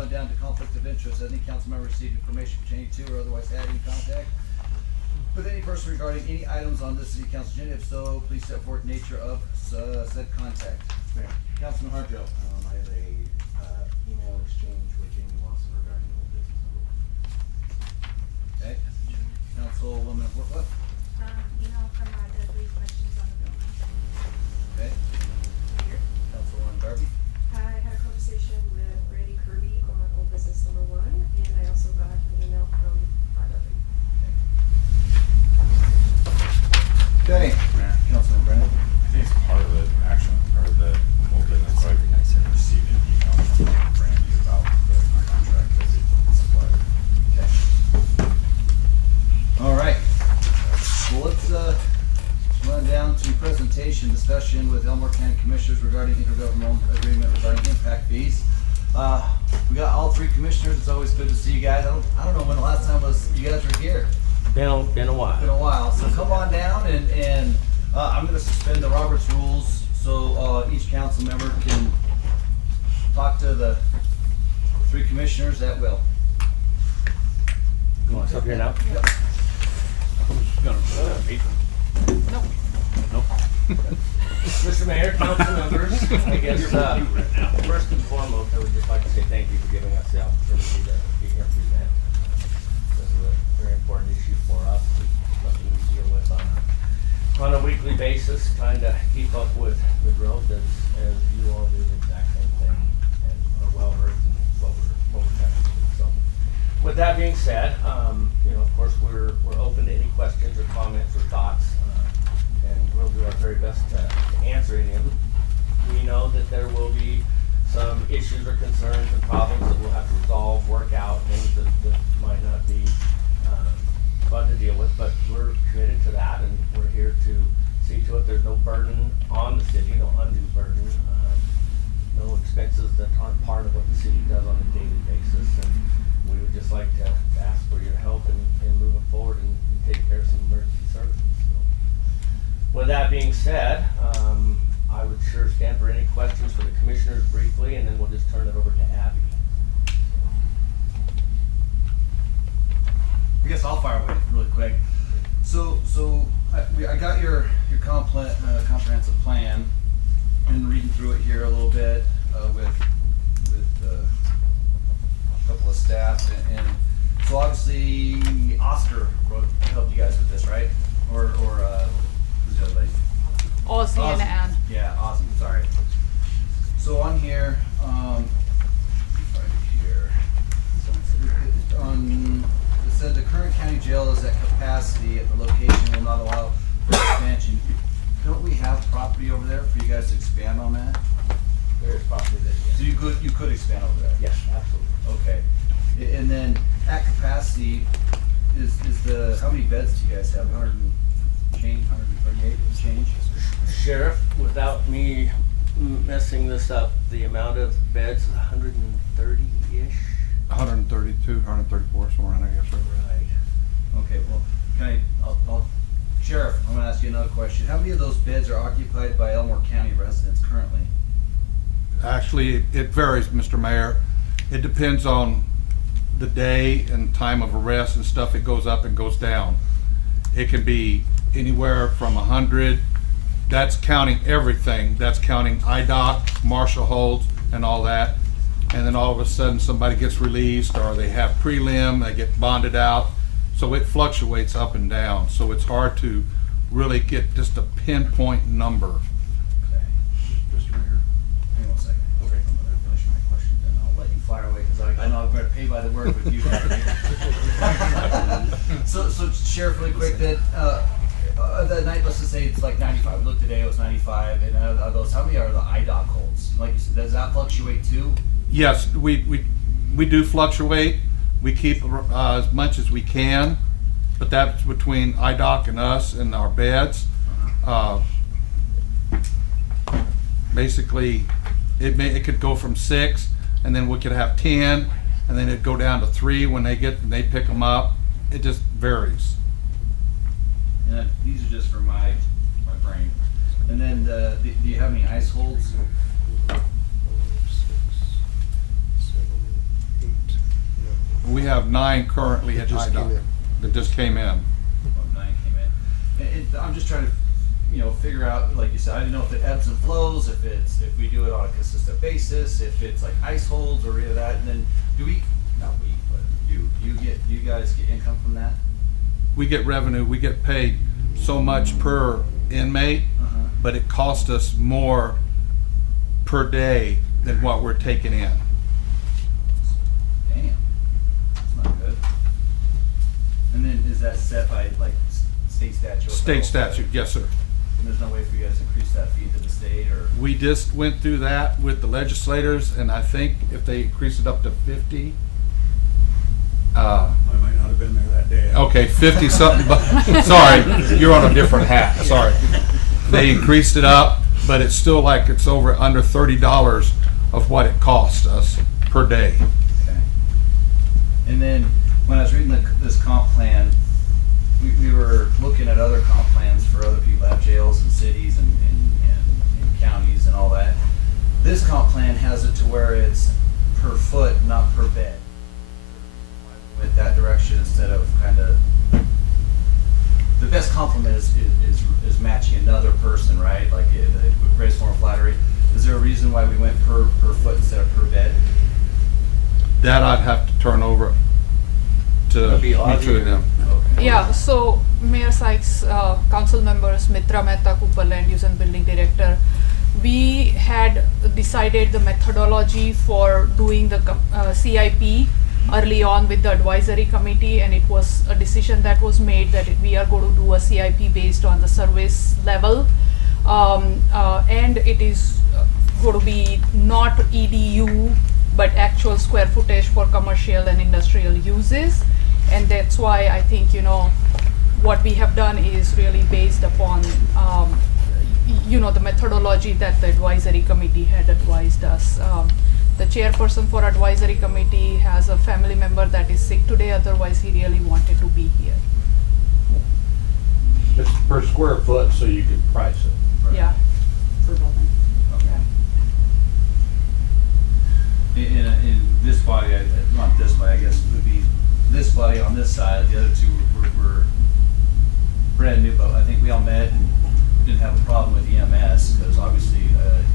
run down to conflict of interest. Any council member received information pertaining to or otherwise had any contact with any person regarding any items on this city council agenda? If so, please set forth nature of said contact. Councilman Harjo. I had a email exchange with Jamie Lawson regarding the old business. Okay. Councilwoman Workliff. Email from Dudley, questions on the building. Okay. Here. Councilwoman Darby. I had a conversation with Randy Kirby on old business number 1, and I also got an email from Dudley. Okay. Councilman Brennan. I think it's part of the action, or the whole business, so I received an email from Randy about the contract that he supplied. Okay. All right. Well, let's run down to presentation discussion with Elmore County Commissioners regarding intergovernmental agreement regarding impact fees. We got all 3 commissioners. It's always good to see you guys. I don't know when the last time was you guys were here. Been a while. Been a while. So come on down and I'm going to suspend the Roberts rules so each council member can talk to the 3 commissioners at will. You want us up here now? Yep. Mr. Mayor, council members, I guess, first and foremost, I would just like to say thank you for giving us the opportunity to be here and present. This is a very important issue for us, something we deal with on a weekly basis, trying to keep up with the growth as you all do the exact same thing and are well versed in what we're trying to do. So, with that being said, of course, we're open to any questions or comments or thoughts, and we'll do our very best to answer any of them. We know that there will be some issues or concerns and problems that we'll have to resolve, work out, things that might not be fun to deal with, but we're committed to that, and we're here to see to it there's no burden on the city, no undue burden, no expenses that aren't part of what the city does on a daily basis, and we would just like to ask for your help in moving forward and taking care of some emergency services. So, with that being said, I would sure stand for any questions for the commissioners briefly, and then we'll just turn it over to Abby. I guess I'll fire away really quick. So I got your comprehensive plan and reading through it here a little bit with a couple of staff and so obviously Oscar helped you guys with this, right? Or who's the other lady? Ozzy and Ann. Yeah, Ozzy. Sorry. So on here, it said the current county jail is at capacity at the location will not allow for expansion. Don't we have property over there for you guys to expand on that? There is property that, yes. So you could expand over there? Yes, absolutely. Okay. And then at capacity is how many beds do you guys have? 100 and change, 138 and change? Sheriff, without me messing this up, the amount of beds is 130-ish? 132, 134, somewhere around there, yes, sir. Right. Okay, well, Sheriff, I'm gonna ask you another question. How many of those beds are occupied by Elmore County residents currently? Actually, it varies, Mr. Mayor. It depends on the day and time of arrest and stuff. It goes up and goes down. It can be anywhere from 100. That's counting everything. That's counting IDOC, marshal holds, and all that. And then all of a sudden somebody gets released or they have prelim, they get bonded out. So it fluctuates up and down. So it's hard to really get just a pinpoint number. Okay. Mr. Mayor? Hang on a second. Okay, I'm gonna finish my question, then I'll let you fire away, because I know I'm gonna pay by the word with you. So Sheriff, really quick, that the night, let's just say it's like 95. We looked today, it was 95, and of those, how many are the IDOC holds? Like you said, does that fluctuate too? Yes, we do fluctuate. We keep as much as we can, but that's between IDOC and us and our beds. Basically, it could go from 6, and then we could have 10, and then it'd go down to 3 when they pick them up. It just varies. And then these are just for my brain. And then do you have any ice holds? have 9 currently at just IDOT came in. that just came in. 9 came in. And I'm just trying to, figure out, like you said, I didn't know if it ebbs and flows, if we do it on a consistent basis, if it's like ice holds or any of that, and then do you guys get income from that? We get revenue, we get paid so much per inmate, but it costs us more per day than what we're taking in. Damn, that's not good. And then is that set by like state statute? or State federal statute, statute? yes, sir. And there's no way for you guys to increase that fee to the state, or? We just went through that with the legislators, and I think if they increase it up to 50, I might not have been there that day. okay, 50 something, but, sorry, you're on a different hat, sorry. They increased it up, but it's still like it's under $30 of what it costs us per day. Okay. And then, when I was reading this comp plan, we were looking at other comp plans for other people that have jails and cities and counties and all that. This comp plan has it to where it's per foot, not per bed. Went that direction instead of the best compliment is matching another person, right? Like the greatest form of flattery. Is there a reason why we went per foot instead of per bed? That I'd have to turn over to That'd be each Ozzy of them. Okay. Yeah, so Mayor Sykes, council members, Mitra Mehta, Cooper Land Use and Building Director, we had decided the methodology for doing the CIP early on with the advisory committee, and it was a decision that was made that we are going to do a CIP based on the service level, and it is going to be not EDU but actual square footage for commercial and industrial uses. And that's why I think, what we have done is really based upon, the methodology that the advisory committee had advised us. The chairperson for advisory committee has a family member that is sick today, otherwise he really wanted to be here. It's per square foot, so you can price it. Yeah, for building. Okay. In this body, not this body, I guess it would be this body on this side. The other two were brand new, but I think we all met and didn't have a problem with EMS, because obviously you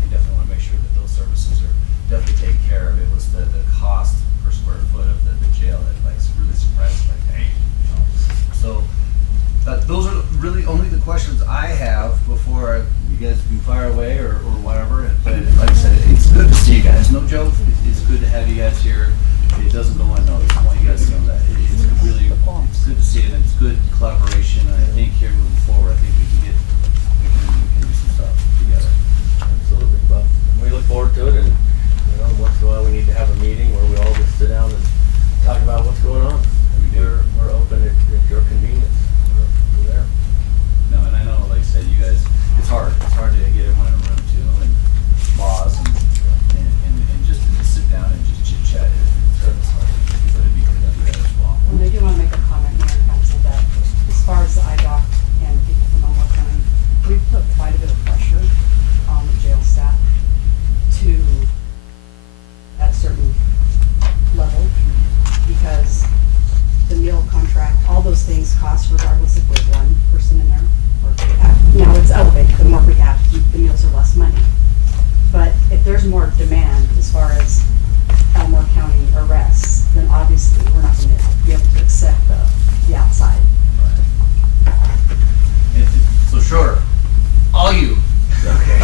definitely want to make sure that those services are definitely taken care of. It was the cost per square foot of the jail that really surprised, hey, So those are really only the questions I have before you guys can fire away or whatever. But like I said, it's good to see you guys. No joke. It's good to have you guys here. It doesn't go unnoticed. I want you guys to know that. It's good to see it, and it's good collaboration. And I think here moving forward, I think we can do some stuff together. Absolutely, well, we look forward to it, and, once in a while we need to have a meeting where we all just sit down and talk about what's going on. We're open at your convenience. We're there. No, and I know, like I said, you guys, it's hard to get everyone in a room too, and laws and just to sit down and just chit chat. It's hard, but it'd be good to do that as well. And I do want to make a comment, Mayor and Council, that as far as the IDOC and people from Elmore County, we've put quite a bit of pressure on the jail staff to, at a certain level, because the meal contract, all those things cost regardless if we're one person in there or if we have. Now it's elevated, the more we have, the meals are less money. But if there's more demand as far as Elmore County arrests, then obviously we're not going to be able to accept the outside. Right. So Schroeder, all you. Okay.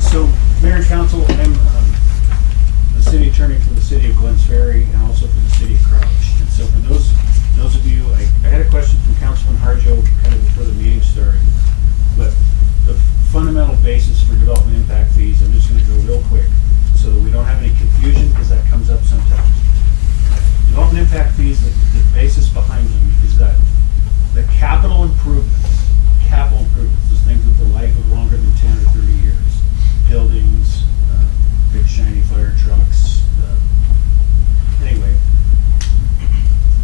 So, Mayor and Council, I'm the city attorney for the city of Glens Ferry and also for the city of Crouch. And so for those of you, I had a question from Councilman Harjo kind of before the meeting started. But the fundamental basis for development impact fees, I'm just going to go real quick so that we don't have any confusion, because that comes up sometimes. Development impact fees, the basis behind them is that the capital improvements, those things with the life of longer than 10 or 30 years, buildings, big shiny fire trucks, anyway,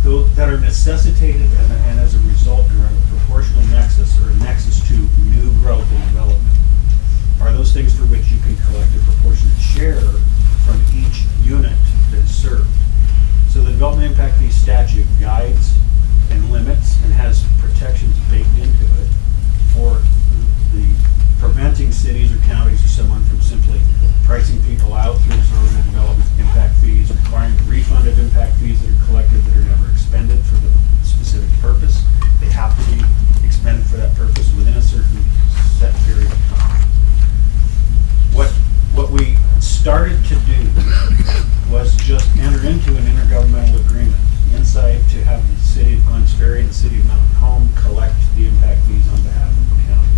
those that are necessitated and as a result are a proportional nexus or a nexus to new growth and development are those things for which you can collect a proportionate share from each unit that is served. statute guides and limits and has protections baked into it for the preventing cities or counties or someone from simply pricing people out through exorbitant development impact fees, requiring a refund of impact fees that are collected that are never expended for the specific purpose. They have to be expended for that purpose within a certain set period of time. What we started to do was just enter into an intergovernmental agreement inside to have the city of Glens Ferry and the city of Mountain Home collect the impact fees on behalf of the county.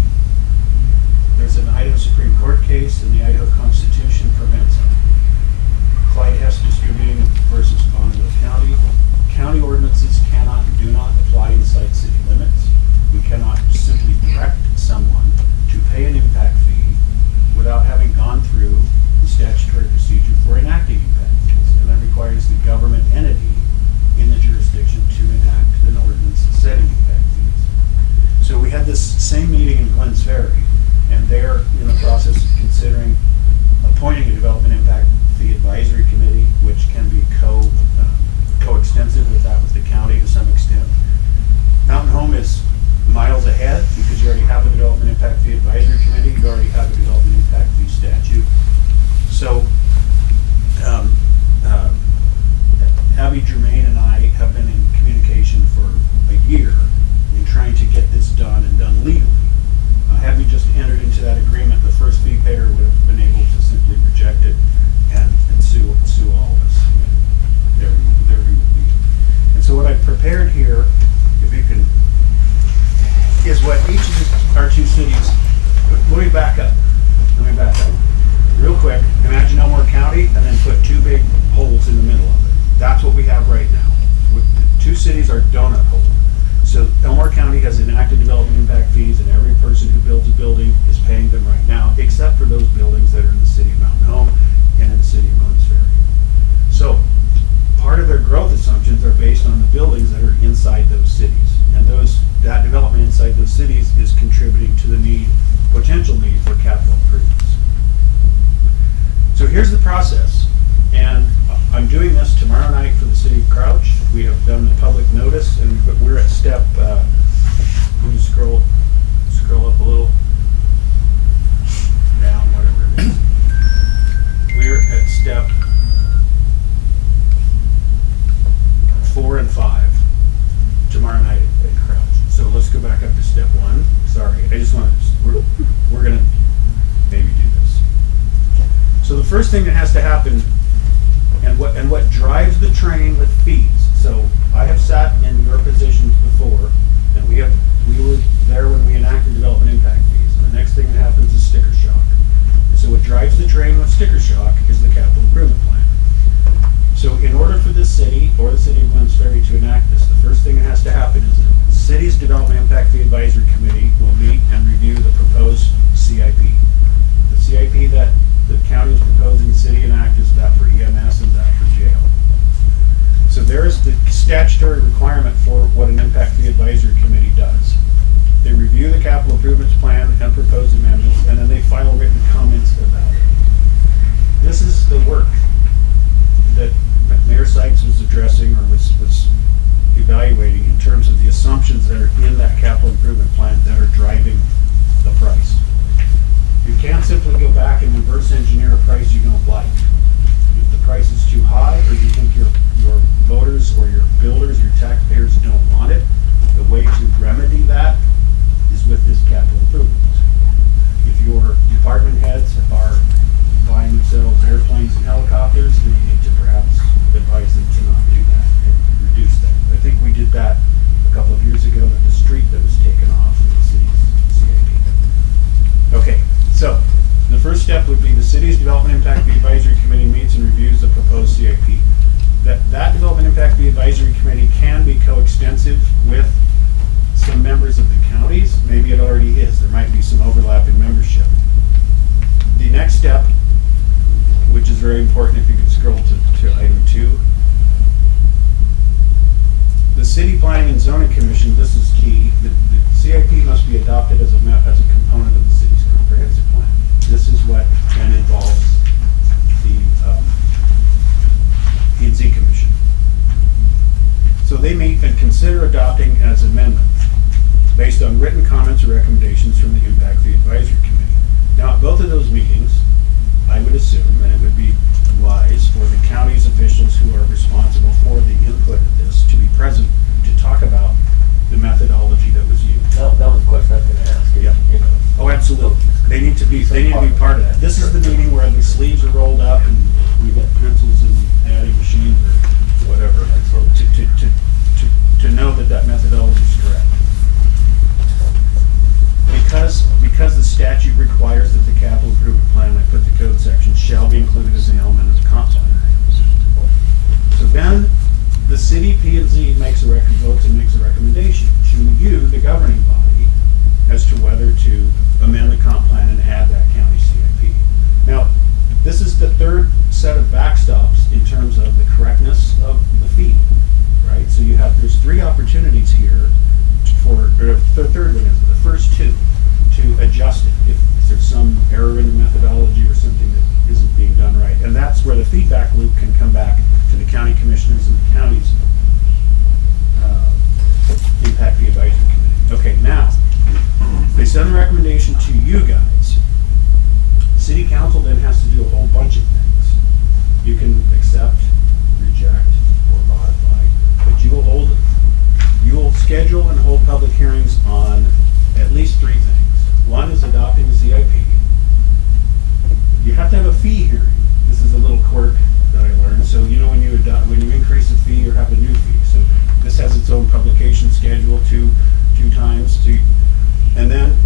There's an Idaho Supreme Court case, and the Idaho Constitution prevents it. Clyde Hess Distributing versus Bonneville County. County ordinances cannot and do not apply inside city limits. We cannot simply direct someone to pay an impact fee without having gone through the statutory procedure for enacting impact fees. And that requires the government entity in the jurisdiction to enact an ordinance setting impact fees. So we had this same meeting in Glens Ferry, and they're in the process of considering appointing a development impact fee advisory committee, which can be coextensive with that with the county to some extent. Mountain Home is miles ahead because you already have a development impact fee advisory committee, you already have a development impact fee statute. So Abby Germain and I have been in communication for a year in trying to get this done and done legally. Had we just entered into that agreement, the first fee payer would have been able to simply reject it and sue all of us. There we would be. And so what I prepared here, if you can, is what each of our two cities. Let me back up. Real quick. Imagine Elmore County, and then put two big holes in the middle of it. That's what we have right now. The two cities are donut holes. So Elmore County has enacted development impact fees, and every person who builds a building is paying them right now, except for those buildings that are in the city of Mountain Home and in the city of Glens Ferry. So part of their growth assumptions are based on the buildings that are inside those cities. And that development inside those cities is contributing to the potential need for capital improvements. So here's the process. And I'm doing this tomorrow night for the city of Crouch. We have done the public notice, but we're at step, can you scroll up a little? Down, whatever it is. We're at step 4 and 5 tomorrow night at Crouch. So let's go back up to step 1. Sorry, I just want to, we're going to maybe do this. So the first thing that has to happen, and what drives the train with fees. So I have sat in your positions before, and we were there when we enacted development impact fees. And the next thing that happens is sticker shock. And so what drives the train with sticker shock is the capital improvement plan. So in order for this city or the city of Glens Ferry to enact this, the first thing that has to happen is the city's development impact fee advisory committee will meet and review the proposed CIP. The CIP that the county is proposing the city enact is that for EMS and that for jail. So there is the statutory requirement for what an impact fee advisory committee does. They review the capital improvements plan and propose amendments, and then they file written comments about it. This is the work that Mayor Sykes was addressing or was evaluating in terms of the assumptions that are in that capital improvement plan that are driving the price. You can't simply go back and reverse engineer a price you don't like. If the price is too high, or you think your voters or your builders, your taxpayers don't want it, the way to remedy that is with this capital improvement. If your department heads are buying themselves airplanes and helicopters, then you need to perhaps advise them to not do that and reduce that. I think we did that a couple of years ago with the street that was taken off in the city's CIP. Okay. So, the first step would be the city's development impact fee advisory committee meets and reviews the proposed CIP. That development impact fee advisory committee can be coextensive with some members of the counties. Maybe it already is. There might be some overlap in membership. The next step, which is very important if you could scroll to item 2. The City Planning and Zoning Commission, this is key. The CIP must be adopted as a component of the city's comprehensive plan. This is what then involves the P&Z Commission. and consider adopting as amendment, based on written comments or recommendations from the Impact Fee Advisory Committee. Now, at both of those meetings, I would assume, and it would be wise for the county's officials who are responsible for the input of this to be present to talk about the methodology that was used. That was a question I was gonna ask. Yeah. You know. Oh, absolutely. They need to be part of that. This is the meeting where the sleeves are rolled up and we've got pencils and adding machines or whatever, to know that that methodology is correct. Because the statute requires that the capital improvement plan, I put the code section, shall be included as an element of the comp plan. So then, the city P and Z votes and makes a recommendation to you, the governing body, as to whether to amend the comp plan and add that county CIP. Now, this is the third set of backstops in terms of the correctness of the fee, right? So there's three opportunities here the third one is, the first two, to adjust it if there's some error in the methodology or something that isn't being done right. And that's where the feedback loop can come back to the county commissioners and the county's Impact Fee Advisory Committee. Okay, now, they send the recommendation to you guys. City council then has to do a whole bunch of things. You can accept, reject, or modify, but you will schedule and hold public hearings on at least three things. One is adopting the CIP. You have to have a fee hearing. This is a little quirk that I learned. So when you increase a fee or have a new fee. So this has its own publication schedule two times. And then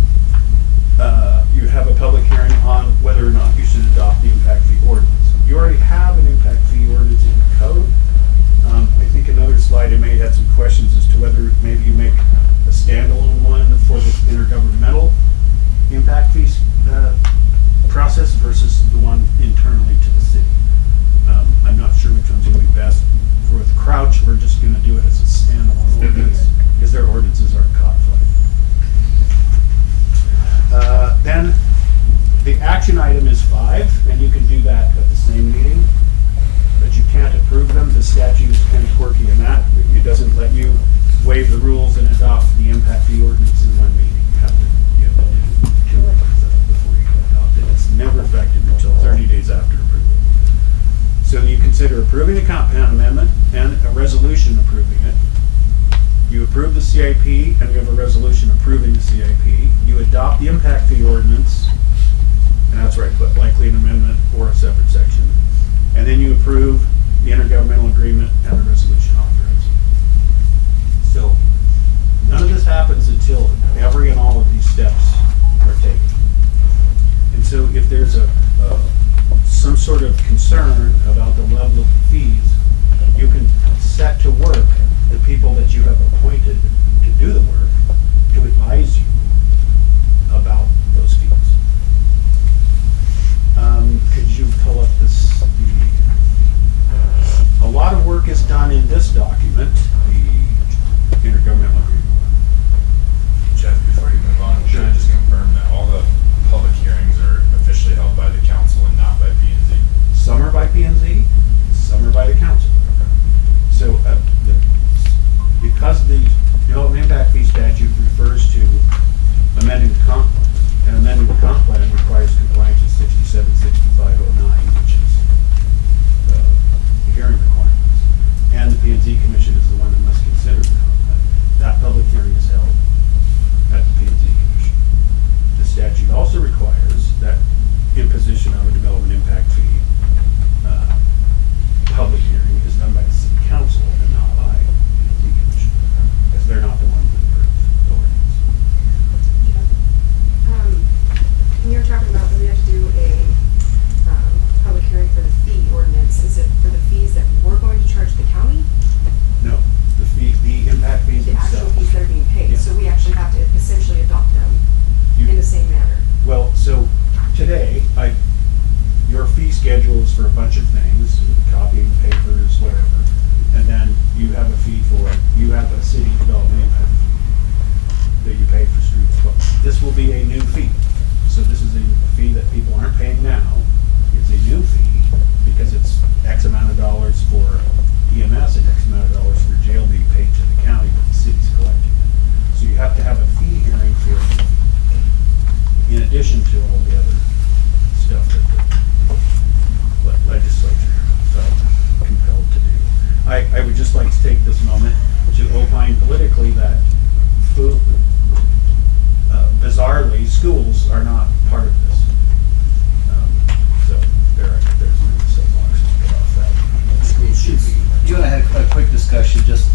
you have a public hearing on whether or not you should adopt the impact fee ordinance. You already have an impact fee ordinance in the code. I think another slide I made had some questions as to whether maybe you make a standalone one for the intergovernmental impact fees process versus the one internally to the city. I'm not sure which one's going to be best. With Crouch, we're just going to do it as a standalone ordinance because their ordinances aren't codified. Then the action item is 5, and you can do that at the same meeting, but you can't approve them. The statute is kind of quirky in that. It doesn't let you waive the rules and adopt the impact fee ordinance in one meeting. You have to do 2 before you can adopt it. It's never effective until 30 days after approval. So you consider approving the comp plan amendment and a resolution approving it. You approve the CIP and you have a resolution approving the CIP. You adopt the impact fee ordinance, and that's where I put likely an amendment or a separate section. And then you approve the intergovernmental agreement and the resolution authorizing. So none of this happens until every and all of these steps are taken. And so if there's some sort of concern about the level of the fees, you can set to work the people that you have appointed to do the work to advise you about those fees. Could you pull up this? A lot of work is done in this document, the intergovernmental agreement. Jeff, before you move on, should I just confirm that all the public hearings are officially held by the council and not by P&Z? Some are by P&Z, some are by the council. So because the development impact fee statute refers to amending the comp plan, and amending the comp plan requires compliance with 676509, which is the hearing requirements. And the P&Z Commission is the one that must consider the comp plan. That public hearing is held at the P&Z Commission. The statute also requires that imposition of a development impact fee public hearing is done by the city council and not by the P&Z Commission, because they're not the ones that approve the ordinance. When you're talking about that we have to do a public hearing for the fee ordinance, is it for the fees that we're going to charge the county? No, the impact fees The actual themselves. fees that are being paid, Yeah. so we actually have to essentially adopt them in the same manner. Well, so today, your fee schedule is for a bunch of things, copying papers, whatever. And then you have a city development impact fee that you pay for streets. Well, this will be a new fee. So this is a fee that people aren't paying now. It's a new fee because it's X amount of dollars for EMS and X amount of dollars for jail being paid to the county. take this moment to opine politically that food, bizarrely, schools are not part of this. So there's my soapbox to get off that. Schools should be. You and I had a quick discussion just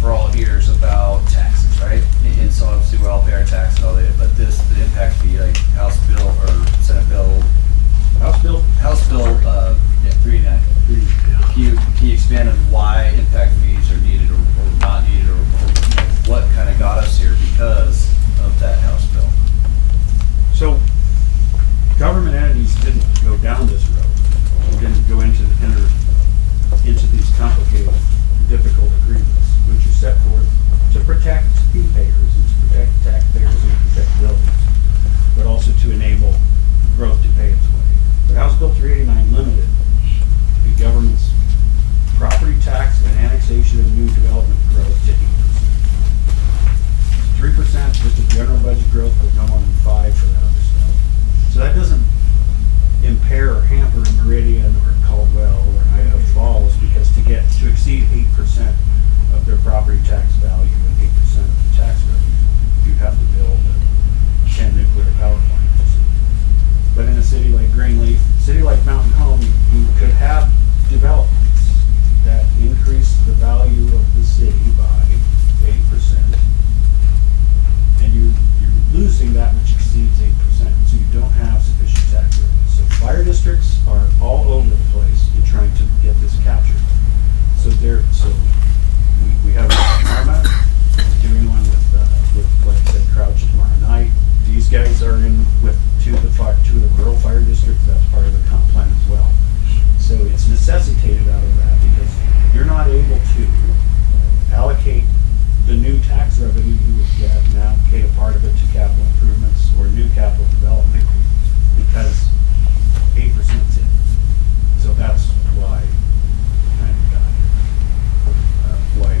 for all ears about taxes, right? And so obviously we all pay our taxes and all that, but the impact fee, like House Bill or Senate Bill, House Bill? House Bill, 389. Can you expand on why impact fees are needed or not needed, or what kind of got us here because of that House Bill? So, government entities didn't go down this road. We didn't go into these complicated, difficult agreements, which are set forth to protect fee payers, and to protect taxpayers, and to protect buildings, but also to enable growth to pay its way. But House Bill 389 limited the government's property tax and annexation of new development growth to 8%. 3% just a general budget growth, but no more than 5% for that other stuff. So that doesn't impair or hamper a Meridian or a Caldwell or an Idaho Falls, because to exceed 8% of their property tax value and 8% of the tax revenue, you'd have to build 10 nuclear power plants. But in a city like Greenleaf, a city like Mountain Home, you could have developments that increase the value of the city by 8%. And you're losing that which exceeds 8%, so you don't have sufficient tax revenue. So fire districts are all over the place in trying to get this captured. So we have Karma, doing one with like I said, Crouch tomorrow night. These guys are in with two of the rural fire districts. That's part of the comp plan as well. So it's necessitated out of that because you're not able to allocate the new tax revenue you would get and allocate a part of it to capital improvements or new capital development because 8%'s in. So that's why kind of got why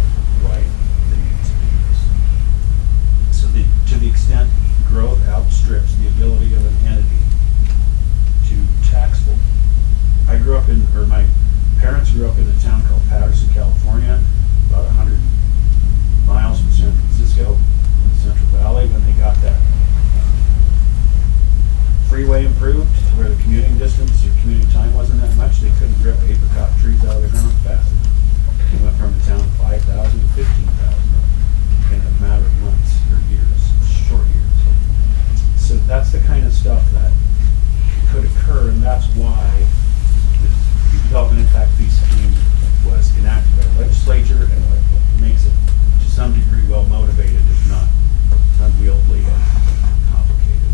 they need to do this. So to the extent growth outstrips the ability of an entity to tax for. My parents grew up in a town called Patterson, California, about 100 miles from San Francisco, in the Central Valley. When they got that freeway improved to where the commuting distance or commuting time wasn't that much, they couldn't rip apricot trees out of the ground fast enough. They went from a town of 5,000 to 15,000 in a matter of months or years, short years. So that's the kind of stuff that could occur, and that's why the development impact fee scheme was enacted by the legislature and what makes it to some degree well motivated, if not unwieldy and complicated.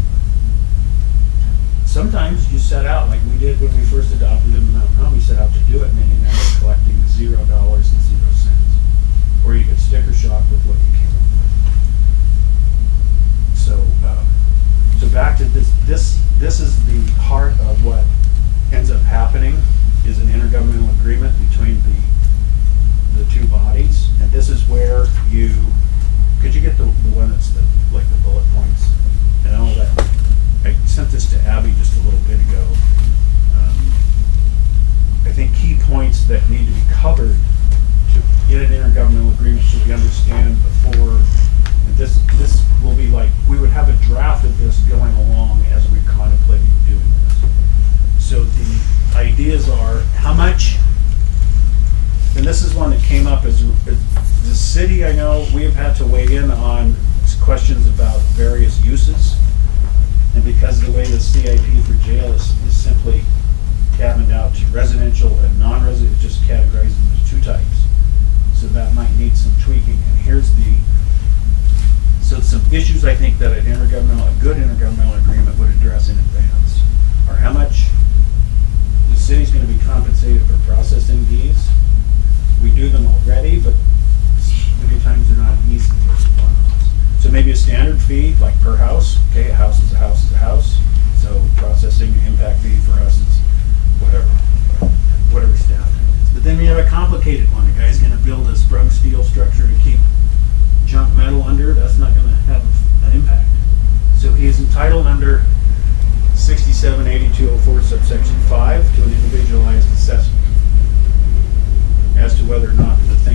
Sometimes you set out, like we did when we first adopted it in Mountain Home, we set out to do it and then you ended up collecting $0 and 0 cents. Or you could sticker shock with what you came up with. So back to this is the heart of what ends up happening is an intergovernmental agreement between the two bodies, and this is where could you get the one that's like the bullet points and all that. I sent this to Abby just a little bit ago. I think key points that need to be covered to get an intergovernmental agreement so we understand before, and this will be like, we would have a draft of this going along as we contemplate doing this. So the ideas are how much, and this is one that came up as the city, I know we have had to weigh in on questions about various uses. And because of the way the CIP for jail is simply cabined out to residential and non-residential, it just categorizes them as two types. So that might need some tweaking. And so some issues I think that a good intergovernmental agreement would address in advance are how much the city's going to be compensated for processing these. We do them already, but many times they're not easy. So maybe a standard fee, like per house. Okay, a house is a house is a house. So processing impact fee for us is whatever staff it is. But then we have a complicated one. The guy's going to build a sprung steel structure to keep junk metal under. That's not going to have an impact. So he is entitled under 678204 subsection 5 to an individualized assessment as to whether or not the thing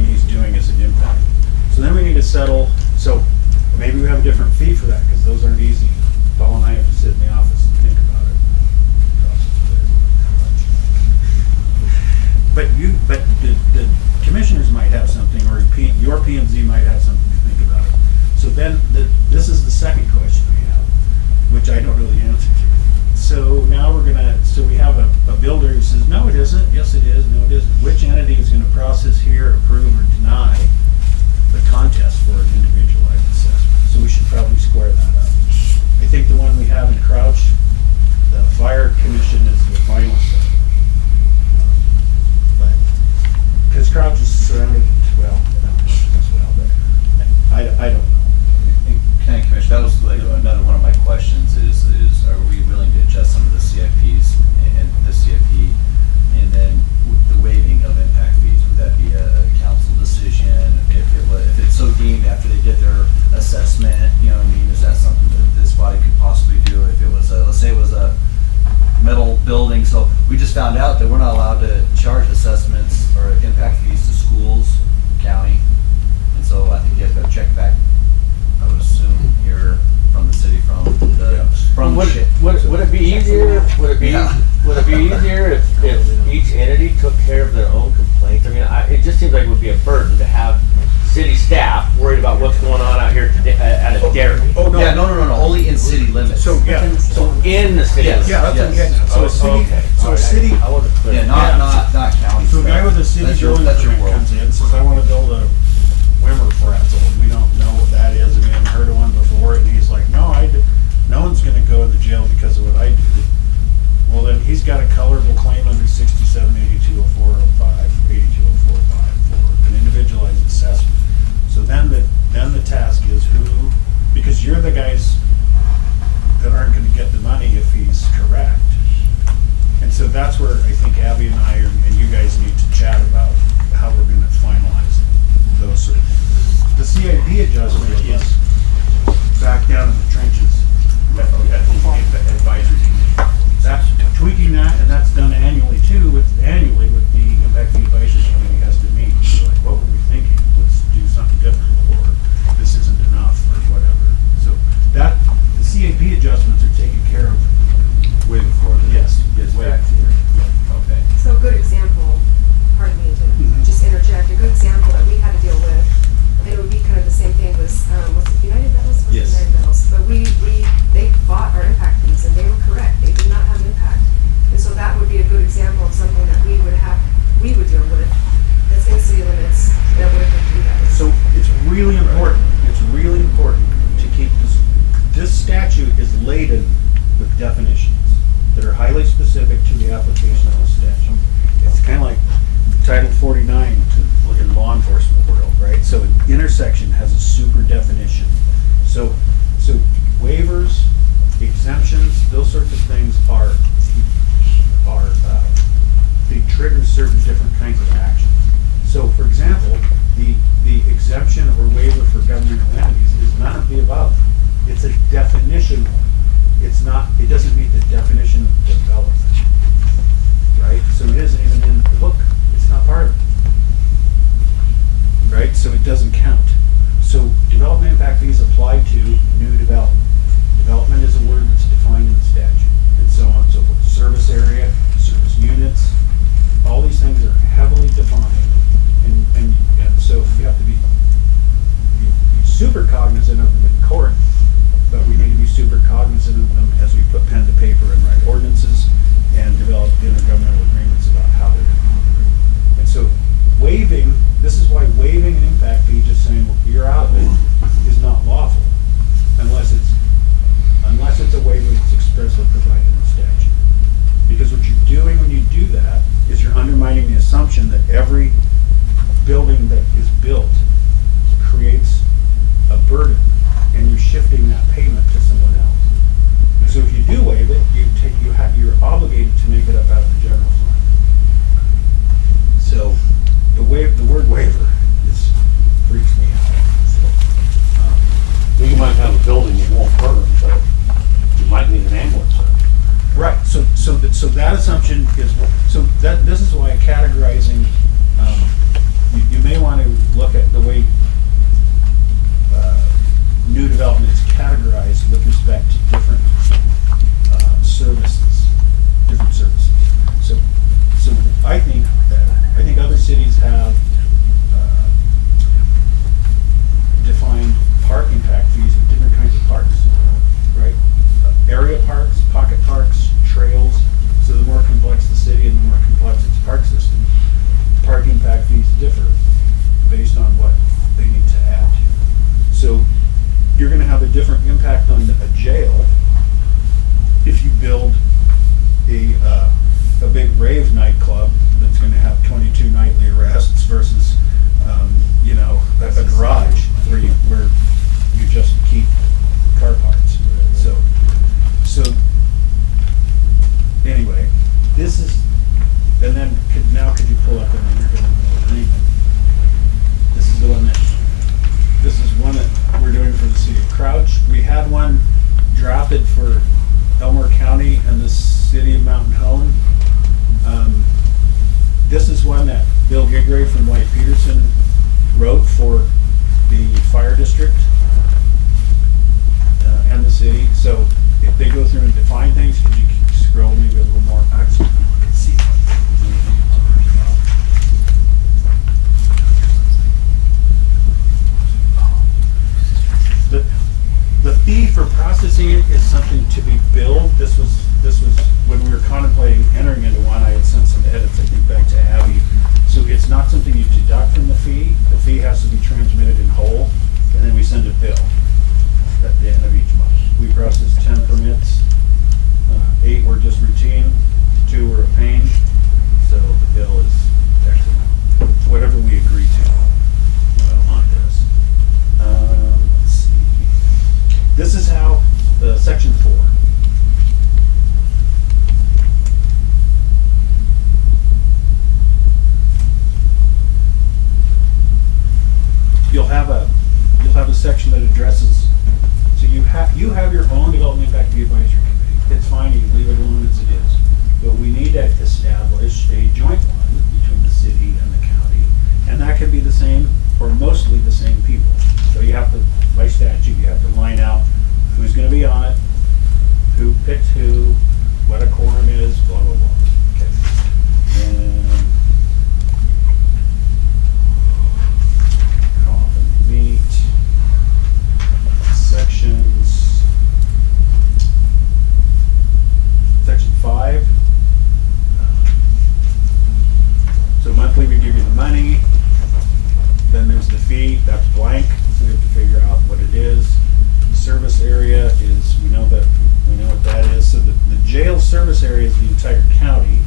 P and Z might have something to think about. So then, this is the second question we have, which I don't really answer to. So now so we have a builder who says, no, it isn't, yes it is, no it isn't. Which entity is gonna process here, approve, or deny the contest for an individualized assessment? So we should probably square that up. I think the one we have in Crouch, the fire commission is the final say. But, because Crouch is surrounded, well, not much as well, but I don't know. And County Commissioner, that was like another one of my questions is are we willing to adjust some of the CIPs and the CIP? And then the waiving of impact fees, would that be a council decision? If it's so deemed after they did their assessment, you know what I mean, is that something that this body could possibly do? If it was let's say it was a metal building, so we just found out that we're not allowed to charge assessments or impact fees to schools, county. And so I think you have to check back, I would assume, here from the city, from the Would shit. it be easier, would it be easier if each entity took care of their own complaints? I mean, it just seems like it would be a burden to have city staff worried about what's going on out here today at a dairy. Oh, no. Yeah, no, only in city limits. So, yeah, so, In the city. Yes. yeah, that's what I'm Yes. getting at. So a city, Okay. so All a right. city, I wasn't clear. Yeah, not county. so a guy stuff. with a city That's your- building that's your permit world. comes in, says, I wanna build a Wimmer fratzel, and we don't know what that is, and we haven't heard of one before, and he's like, no, no one's gonna go in the jail because of what I did. Well, then he's got a colorable claim under 67, 82, 0405, 82, 0405 for an individualized assessment. So then the task is who, because you're the guys that aren't gonna get the money if he's correct. And so that's where I think Abby and I and you guys need to chat about how we're gonna finalize those sort of things. The CIP adjustment is back down in the trenches at the advisory committee. That's tweaking that, and that's done annually too, with the impact fee advisory committee has to meet. We're like, what were we thinking? Let's do something different, or this isn't enough, or whatever. So the CIP adjustments are taken care of. Way before the Yes. gets Way back before. here. Okay. So a good example, pardon me to just interject, a good example that we had to deal with, and it would be kind of the same thing was it United Metals? Was it Yes. United Metals? But they bought our impact fees and they were correct, they did not have impact. And so that would be a good example of something that we would deal with, that's in city limits, that would have to do that. So it's really important to keep this statute is laden with definitions that are highly specific to the application of the statute. It's kind of like Title 49 in law enforcement world, right? So an intersection has a super definition. So waivers, exemptions, those sorts of things are they trigger certain different kinds of actions. So for example, the exemption or waiver for governmental entities is none of the above. It's a definitional. It doesn't meet the definition of development, right? So it isn't even in the book. It's not part of it, right? So it doesn't count. So development impact fees apply to new development. Development is a word that's defined in the statute, and so on and so forth. Service area, service units, all these things are heavily defined, and so you have to be super cognizant of them in court, but we need to be super cognizant of them as we put pen to paper and write ordinances and develop intergovernmental agreements about how they're going to operate. And so this is why waiving an impact fee, just saying, well, you're out of it, is not lawful unless it's a waiver that's expressly provided in the statute. Because what you're doing when you do that is you're undermining the assumption that every building that is built creates a burden, and you're shifting that payment to someone else. So if you do waive it, you're obligated to make it up out of the general fund. So the word waiver freaks me out. So, You might have a building that won't burn, but you might need an ambulance. right. So that assumption is this is why categorizing. You may want to look at the way new development is categorized with respect to different services, different services. So I think other cities have then, could you pull up an intergovernmental agreement? This is the one that, this is one that we're doing for the city of Crouch. We had one drafted for Elmore County and the city of Mountain Home. This is one that Bill Gigray from White Peterson wrote for the fire district and the city. So if they go through and define things, could you scroll maybe a little more? Actually, look and see. The fee for processing it is something to be billed. This was when we were contemplating entering into one. I had sent some edits, I think, back to Abby. So it's not something you deduct from the fee. The fee has to be transmitted in whole, and then we send a bill at the end of each month. We processed 10 permits. 8 were just routine, 2 were a pain. So the bill is X amount, whatever we agree to on this. Let's see. This is how section 4. You'll have a section that addresses. So you have your own development impact fee advisory committee. It's fine, you can leave it alone as it is. But we need to establish a joint one between the city and the county, and that could be the same or mostly the same people. So you have to, by statute, you have to line out who's going to be on it, who picked who, what a quorum is, blah blah blah. Okay. And how often we meet, sections, section 5. So monthly we give you the money, then there's the fee, that's blank, so we have to figure out what it is. Service area is, we know what that is. So the jail service area is the entire county.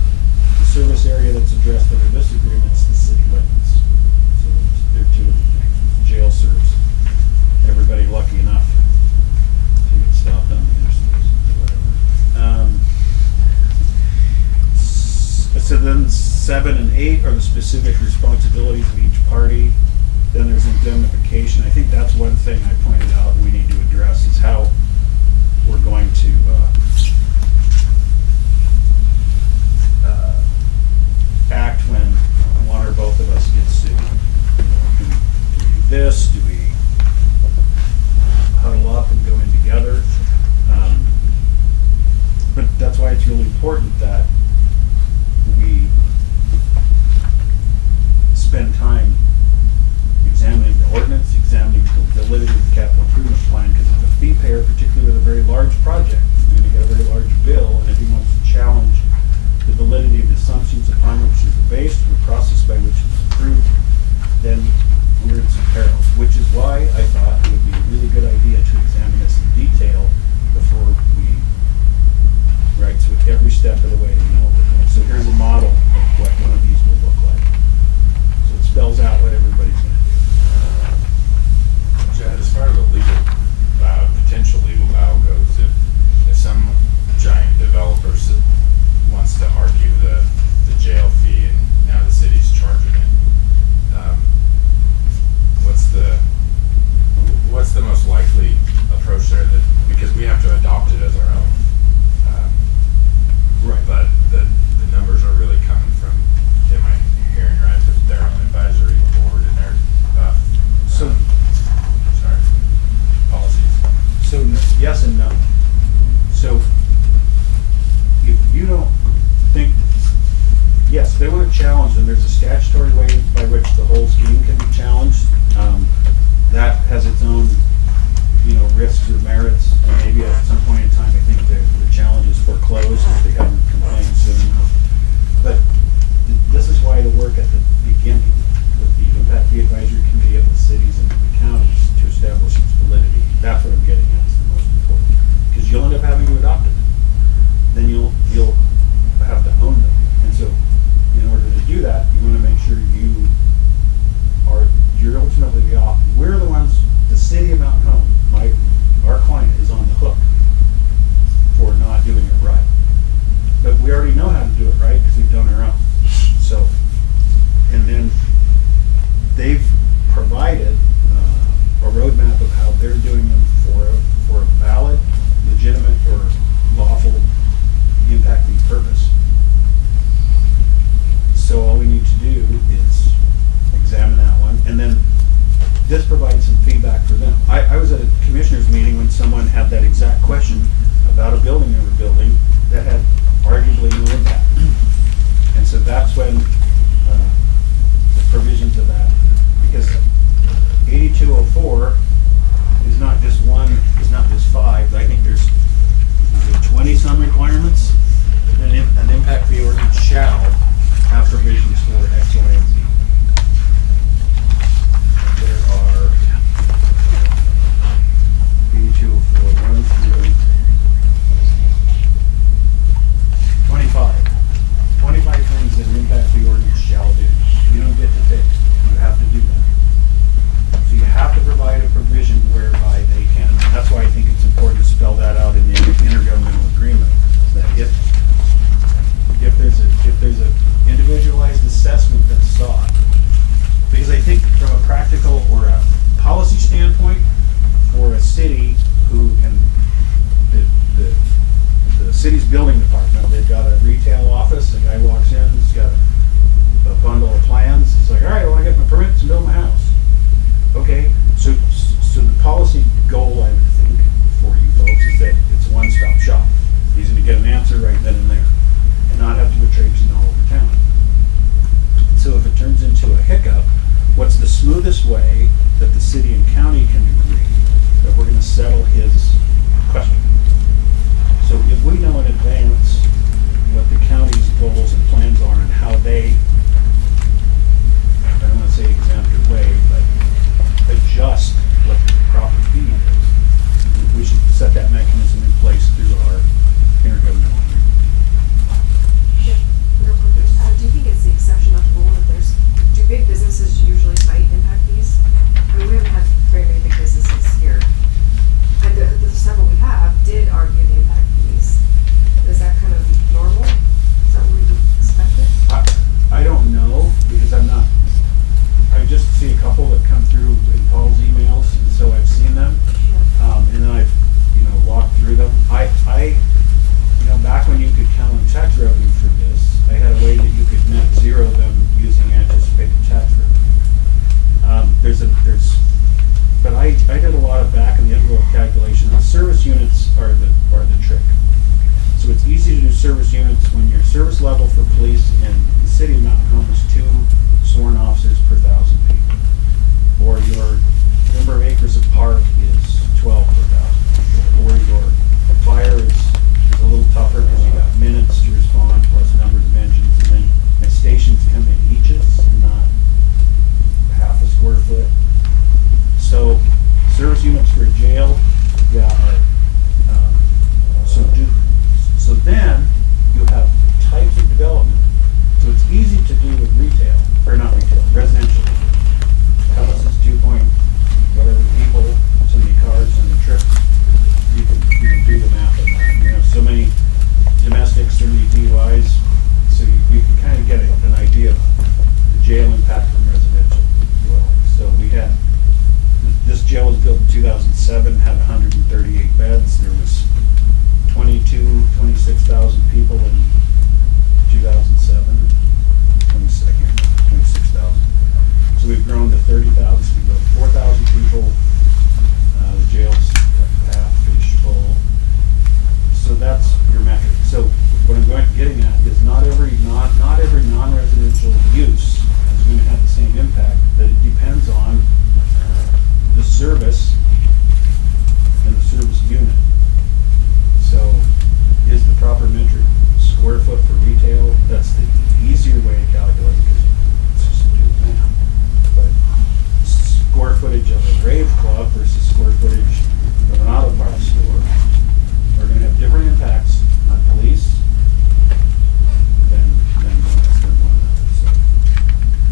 The service area that's addressed under this agreement is the city limits. So there are two different things. Jail serves everybody lucky enough to get stopped on the interstates or whatever. So then 7 and 8 are the specific responsibilities of each party. Then there's indemnification. I think that's one thing I pointed out we need to address is how we're going to act when one or both of us gets sued. Do we do this? Do we huddle up and go in together? But that's why it's really important that we spend time examining the ordinance, examining the validity of the capital improvement plan, because if a fee payer, particularly with a very large project, is going to get a very large bill, and if he wants to challenge the validity of the assumptions upon which it's based, the process by which it's approved, then we're in some peril, which is why I thought it would be a really good idea to examine this in detail before we write, so every step of the way we know what we're doing. So here's a model of what one of these will look like. So it spells out what everybody's going to do. Chad, as far as the legal, potential legal battle goes, if some giant developer wants to argue the jail fee and now the city's charging it, what's the most likely approach there? Because we have to adopt it as our own. Right. But the numbers are really coming from, am I hearing right, that their own advisory board and their policies. So yes and no. So if you don't think, yes, they want to challenge, and there's a statutory way by which the whole scheme can be challenged. That has its own, risks or merits. And maybe at some point in time, I think the challenge is foreclosed if they haven't complained soon enough. But this is why the work at the beginning with the Impact Fee Advisory Committee of the cities and the counties to establish its validity. That's what I'm getting at is the most important. Because you'll end up having to adopt it. Then you'll have to own them. And so in order to do that, you want to make sure you're ultimately the author. We're the ones, the city of Mountain Home, our client is on the hook for not doing it right. But we already know how to do it right because we've done our own. this provides some feedback for them. I was at a commissioners meeting when someone had that exact question about a building they were building that had arguably no impact. And so that's when the provisions of that, because 8204 is not just one, is not just five. I think there's 20 some requirements. An impact fee ordinance shall have provisions for X, Y, and Z. There are 8204, 1 through 25. 25 things that an impact fee ordinance shall do. You don't get to pick. You have to do that. So you have to provide a provision whereby they can, and that's why I think it's important to spell that out in the intergovernmental agreement, that if there's a individualized assessment that's sought, because I think from a practical or a policy standpoint, for a city who, and the city's building department, they've got a retail office, the guy walks in, he's got a bundle of plans, he's like, all right, well, I got my permits to build my house. Okay, so the policy goal, I would think, for you folks is that it's a one-stop shop. He's gonna get an answer right then and there, and not have to go traipsing all over town. So if it turns into a hiccup, what's the smoothest way that the city and county can agree that we're gonna settle his question? So if we know in advance what the county's goals and plans are and how they, I don't wanna say exempt or waive, but adjust what the proper fee is, we should set that mechanism in place through our intergovernmental agreement. Yeah, real quick, do you think it's the exception of the rule that do big businesses usually fight impact fees? I mean, we haven't had very many big businesses here. And the several we have did argue the impact fees. Is that kind of normal? Is that what we would expect it? I don't know, because I just see a couple that come through in Paul's emails, and so I've seen them. Yeah. And then I've, walked through them. Back when you could count on tax revenue for this, I had a way that you could net zero them using anticipated tax revenue. But I did a lot of back in the envelope calculation. The service units are the trick. So it's easy to do service units when your service level for police in the city of Mountain Home is 2 sworn officers per 1,000 people. Or your number of acres of park is 12 per 1,000. Or your fire is a little tougher because you got minutes to respond plus numbers of engines. And then my stations come in eaches and not half a square foot. So service units for a jail, so then you have types of development. So it's easy to do with retail, or not retail, residential. House is 2 point whatever people, so many cars, so many trips. You can do the math on that. So many domestics, so many DUIs. So you can kind of get an idea of the jail impact from residential dwellings. So we had, this jail was built in 2007, had 138 beds. There was 26,000 people in 2007, 26,000. So we've grown to 30,000, so we've grown 4,000 people. The jail's half fish full. So that's your metric. So what I'm getting at is not every non-residential use is going to have the same impact, but it depends on the service and the service unit. So is the proper metric square foot for retail? That's the easier way to calculate because it's just do math. But square footage of a rave club versus square footage of an auto parts store are going to have different impacts on police than one another. So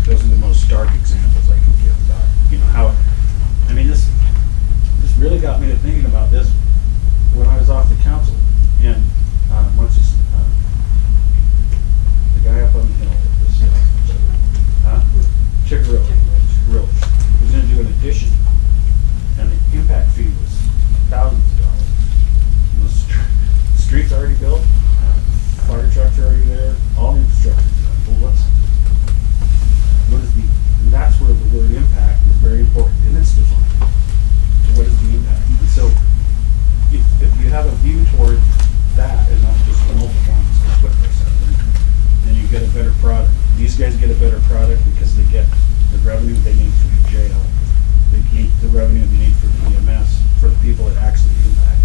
those are the most stark examples I can give about how. I mean, this really got me to thinking about this when I was off the council, and the guy up on the hill with Chickaroo Grill was going to do an addition, and the impact fee was thousands of dollars. The street's already built, fire trucks are already there, all the infrastructure's done. Well, what is and that's where the word get a better product because they get the revenue they need for the jail. They get the revenue they need for the EMS, for the people that actually impact.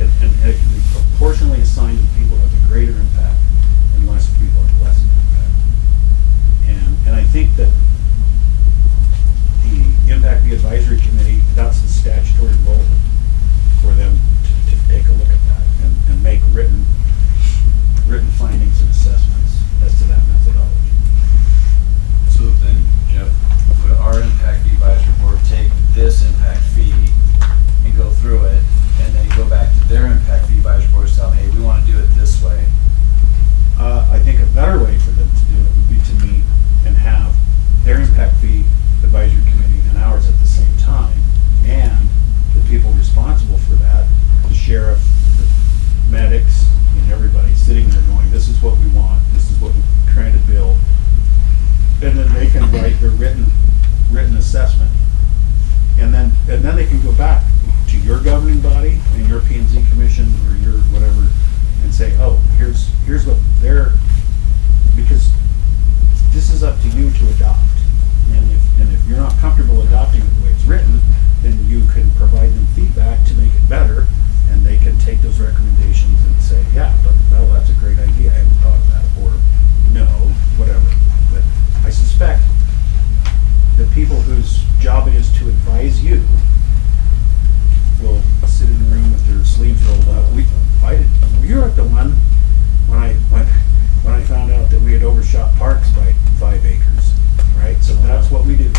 And it can be proportionally assigned to people that have a greater impact and less people that have less impact. And I think that the Impact Fee Advisory Committee, that's the statutory role for them to take a look at that and make written findings and assessments as to that methodology. So then, Jeff, would our impact fee advisory board take this impact fee and go through it, and then go back to their impact fee advisory board and tell them, hey, we want to do it this way? I think a better way for them to do it would be to meet and have their impact fee advisory committee and ours at the same time, and the people responsible for that, the sheriff, the medics, and everybody sitting there going, this is what we want, this is what we're trying to build. And then they can write their written assessment. And then they can go back to your governing body and your P and Z commission or your whatever and say, oh, here's what they're, because this is up to you to adopt. And if you're not comfortable adopting it the way it's written, then you can provide them feedback to make it better, and they can take those recommendations and say, yeah, but well, that's a great idea, I hadn't thought of that, or no, whatever. But I suspect the people whose job it is to advise you will sit in a room with their sleeves rolled up. You were the one when I found out that we had overshot parks by 5 acres, right? So that's what we do.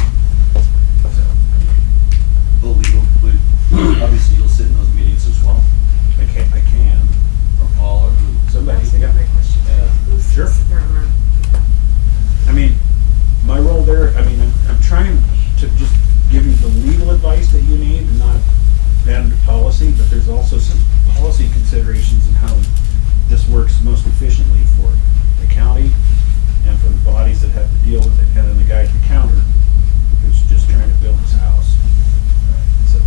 Obviously, you'll sit in those meetings as well, I can. or Paul, or who? Somebody. That's a Yeah. great question. Yeah. Who's Sure. there around? I mean, my role there, I'm trying to just give you the legal advice that you need and not bend policy, but there's also some policy considerations in how this works most efficiently for the county and for the bodies that have to deal with it, and then the guy at the counter who's just trying to build his house. So,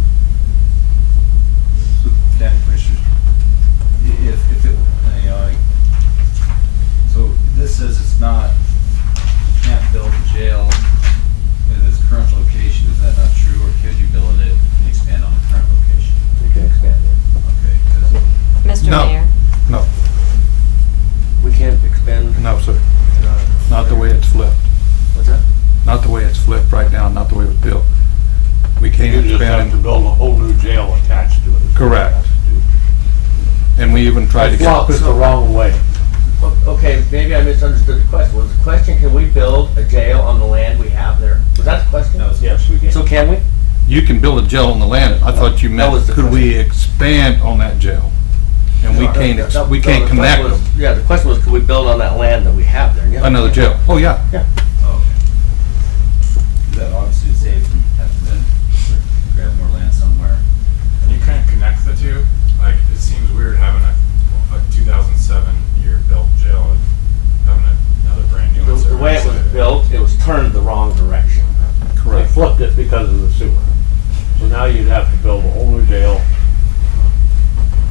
County commissioners, if it, so this says it's not, you can't build a jail in its current location, is that not true, or could you build it and expand on the current location? We can expand it. Okay, 'cause Mr. No. Mayor, No, We can't expand. no, sir. Not the way it's flipped. What's that? Not the way it's flipped right now, not the way it was built. We can't You just have expand to it. build a whole new jail attached to it. Correct. And we even tried to I get. flop it the wrong way. Okay, maybe I misunderstood the question. Was the question, can we build a jail on the land we have there? Was that the question? That was- Yes, we can. So can we? You can build a jail on the land. I thought you That was meant, the could we expand on that jail? And we No, can't, no, we no, can't the connect question was- them. Yeah, the question was, could we build on that land that we have there? And yeah, we Another can. jail. Oh, yeah. Yeah. Oh, okay. That obviously saves them having to grab more land somewhere. You can't connect the two. Like, it seems weird having a 2007 year built jail, and having another brand new one. The way it was built, it was turned the wrong direction. They Correct. flipped it because of the sewer. So now you'd have to build a whole new jail.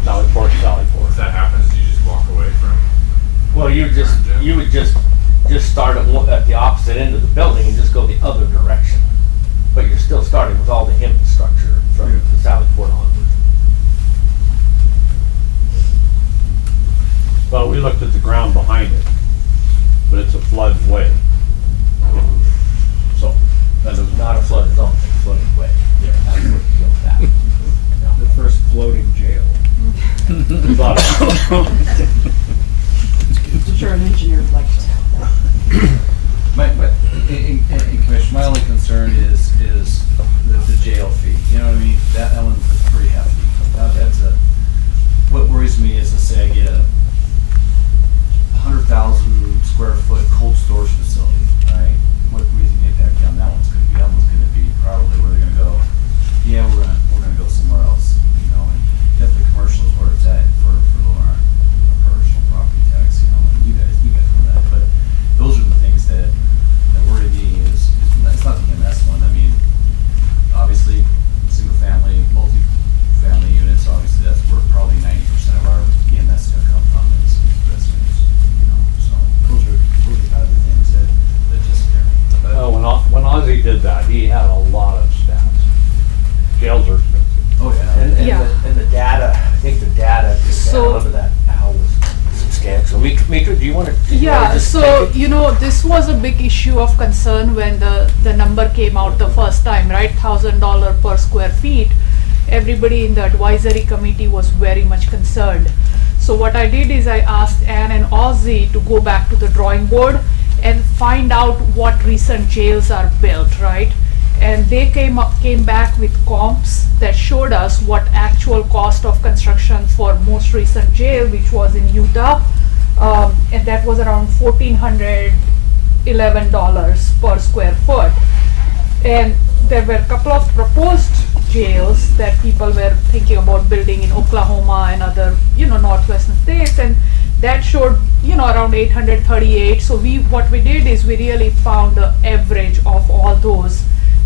Sallyport, Sallyport. If that happens, do you just walk away from? Well, you would just start at the opposite end of the building and just go the other direction. But you're still starting with all the infrastructure from the Sallyport onward. Well, we looked at the ground behind it, but it's a flood way. So, That is not a flood zone, it's a flooded way. Yeah, that's what built that. the first floating jail. we thought about it. I'm sure an engineer would like to have that. In commission, my only concern is the jail fee, you know what I mean? That one is pretty hefty. That's what worries me is to say I get a 100,000 square foot cold storage facility, right? What do you think the impact on that one's gonna be? That one's gonna be probably where they're gonna go, yeah, we're gonna go somewhere else, you know, and definitely commercial is where it's at for our commercial property tax, you know, and you guys know that, but those are the things that worry me is it's not the EMS one. I mean, obviously, single family, multi-family units, obviously that's where probably 90% of our EMS is gonna come from is residents, you know, so those are kind of the things that he had a lot of stats. Jails are expensive. Oh, yeah. Yeah. And the data, I think the data, So- under that owl was substantial. Mitra, do you wanna? Yeah, just so, take it? you know, this was a big issue of concern when the number came out the first time, right? $1,000 per square feet. Everybody in the advisory committee was very much concerned. So what I did is I asked Ann and Ozzy to go back to the drawing board and find out what recent jails are built, right? And they came back with comps that showed us what actual cost of construction for most recent jail, which was in Utah, and that was around $1,411 per square foot. And there were a couple of proposed jails that people were thinking about building in Oklahoma and other, northwestern states, and that showed, around 838. So what we did is we really found the average of all those,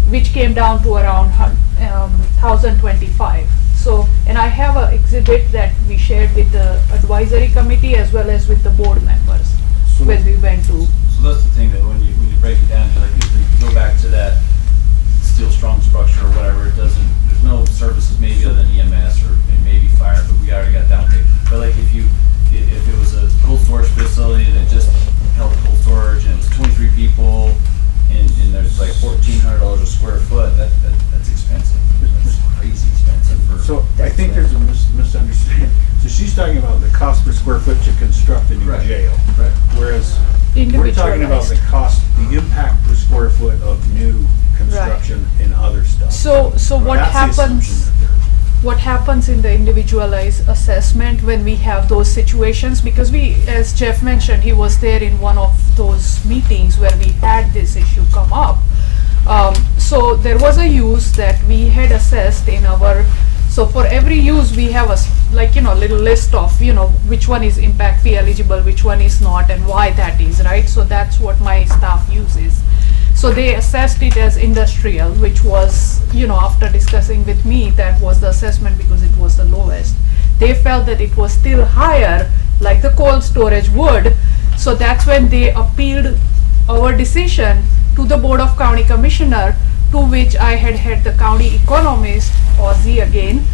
which came down to around 1,025. So, and I have an exhibit that we shared with the advisory committee as well as with the board members when we went to. So that's the thing, that when you break it down, like if you go back to that steel strong structure or whatever, there's no services maybe other than EMS or maybe fire, but we already got down to. But like if it was a cold storage facility that just held cold storage and it was 23 people and there's like $1,400 a square foot, that's expensive. That's crazy expensive for. So I think there's a misunderstanding. So she's talking about the cost per square foot to construct a new Right. jail. Right. Whereas we're talking about the cost, the impact per square foot of new construction and other stuff. So what That's the assumption happens? that there's- What happens in the individualized assessment when we have those situations, because as Jeff mentioned, he was there in one of those meetings where we had this issue come up. So there was a use that we had assessed in so for every use we have a little list of, which one is impact fee eligible, which one is not, and why that is, right? So that's what my staff uses. So they assessed it as industrial, which was, after discussing with me, that was the assessment because it was the lowest. They felt that it was still higher, like the cold storage would. So that's when they appealed our decision to the Board of County Commissioner, to which I had the county economist, Ozzy again,